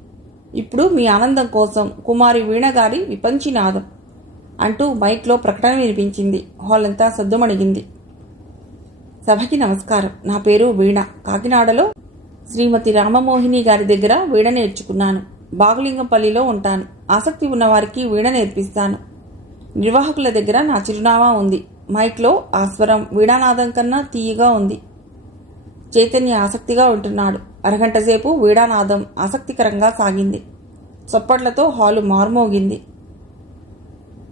ఇప్పుడు మీ ఆనందం కోసం కుమారి వీణ గారి విపంచినాదం అంటూ మైక్లో ప్రకటన వినిపించింది. హాల్ అంతా సద్దుమణిగింది. సభకి నమస్కారం. నా పేరు వీణ. కాకినాడలో శ్రీమతి రామమోహిని గారి దగ్గర వీణ నేర్చుకున్నాను. బాగులింగంపల్లిలో ఉంటాను. ఆసక్తి ఉన్నవారికి వీణ నేర్పిస్తాను. నిర్వాహకుల దగ్గర నా చిరునామా ఉంది. మైక్లో ఆ స్వరం వీణానాదం కన్నా తీయగా ఉంది. చైతన్య ఆసక్తిగా ఉంటున్నాడు. అరగంట సేపు వీణానాదం ఆసక్తికరంగా సాగింది. చప్పట్లతో హాలు మార్మోగింది.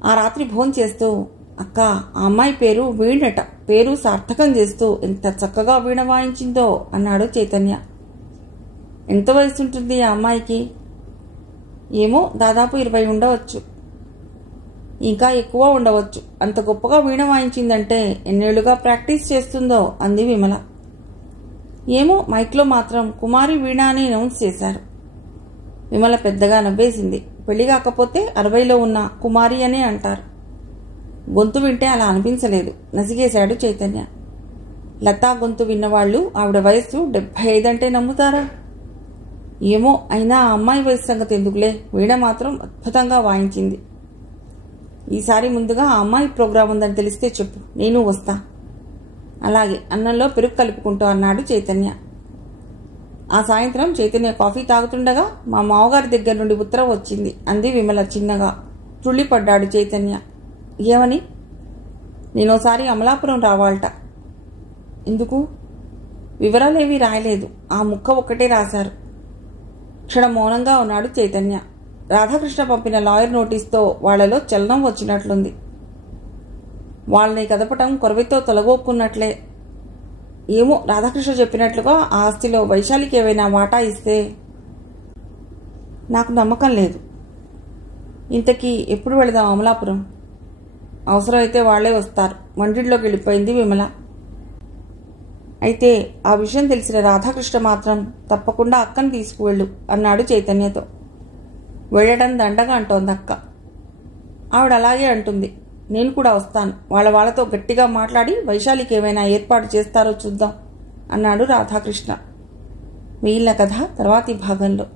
ఆ రాత్రి భోంచేస్తూ, అక్క, ఆ అమ్మాయి పేరు వీణట. పేరు సార్థకం చేస్తూ ఎంత చక్కగా వీణ వాయించిందో అన్నాడు చైతన్య. ఎంత వయసు ఉంటుంది ఆ అమ్మాయికి? ఏమో, దాదాపు 20 ఉండవచ్చు. ఇంకా ఎక్కువ ఉండవచ్చు. అంత గొప్పగా వీణ వాయించిందంటే ఎన్నేళ్లుగా ప్రాక్టీస్ చేస్తుందో అంది విమల. ఏమో, మైక్లో మాత్రం కుమారి వీణ అని అనౌన్స్ చేశారు. విమల పెద్దగా నవ్వేసింది. పెళ్లి కాకపోతే 60లో ఉన్న కుమారి అనే అంటారు. గొంతు వింటే అలా అనిపించలేదు. నసిగేశాడు చైతన్య. లతా గొంతు విన్నవాళ్లు ఆవిడ వయస్సు 75 అంటే నమ్ముతారా? ఏమో, అయినా ఆ అమ్మాయి వయసు సంగతి ఎందుకులే. వీణ మాత్రం అద్భుతంగా వాయించింది. ఈసారి ముందుగా ఆ అమ్మాయి ప్రోగ్రాం ఉందని తెలిస్తే చెప్పు, నేను వస్తా. అలాగే, అన్నంలో పెరుగు కలుపుకుంటూ అన్నాడు చైతన్య. ఆ సాయంత్రం చైతన్య కాఫీ తాగుతుండగా మా మావగారి దగ్గర నుండి ఉత్తరం వచ్చింది అంది విమల చిన్నగా. తుళ్ళిపడ్డాడు చైతన్య. ఏమని? నేనోసారి అమలాపురం రావాలట. ఎందుకు? వివరాలేవీ రాయలేదు. ఆ ముక్క ఒక్కటే రాశారు. క్షణం మౌనంగా ఉన్నాడు చైతన్య. రాధాకృష్ణ పంపిన లాయర్ నోటీస్తో వాళ్లలో చలనం వచ్చినట్లుంది. వాళ్ళని కదపటం కొరవితో తొలగొక్కున్నట్లే. ఏమో, రాధాకృష్ణ చెప్పినట్లుగా ఆ ఆస్తిలో వైశాలికి ఏవైనా వాటా ఇస్తే? నాకు నమ్మకం లేదు. ఇంతకీ ఎప్పుడు వెళదాం అమలాపురం? అవసరమైతే వాళ్లే వస్తారు. వంటింట్లోకి వెళ్ళిపోయింది విమల. అయితే ఆ విషయం తెలిసిన రాధాకృష్ణ మాత్రం తప్పకుండా అక్కను తీసుకువెళ్ళు అన్నాడు చైతన్యతో. వెళ్ళడం దండగా అంటోంది అక్క. ఆవిడ అలాగే అంటుంది. నేను కూడా వస్తాను. వాళ్ళతో గట్టిగా మాట్లాడి వైశాలికి ఏమైనా ఏర్పాటు చేస్తారో చూద్దాం అన్నాడు రాధాకృష్ణ. మిగిలిన కథ తర్వాతి భాగంలో.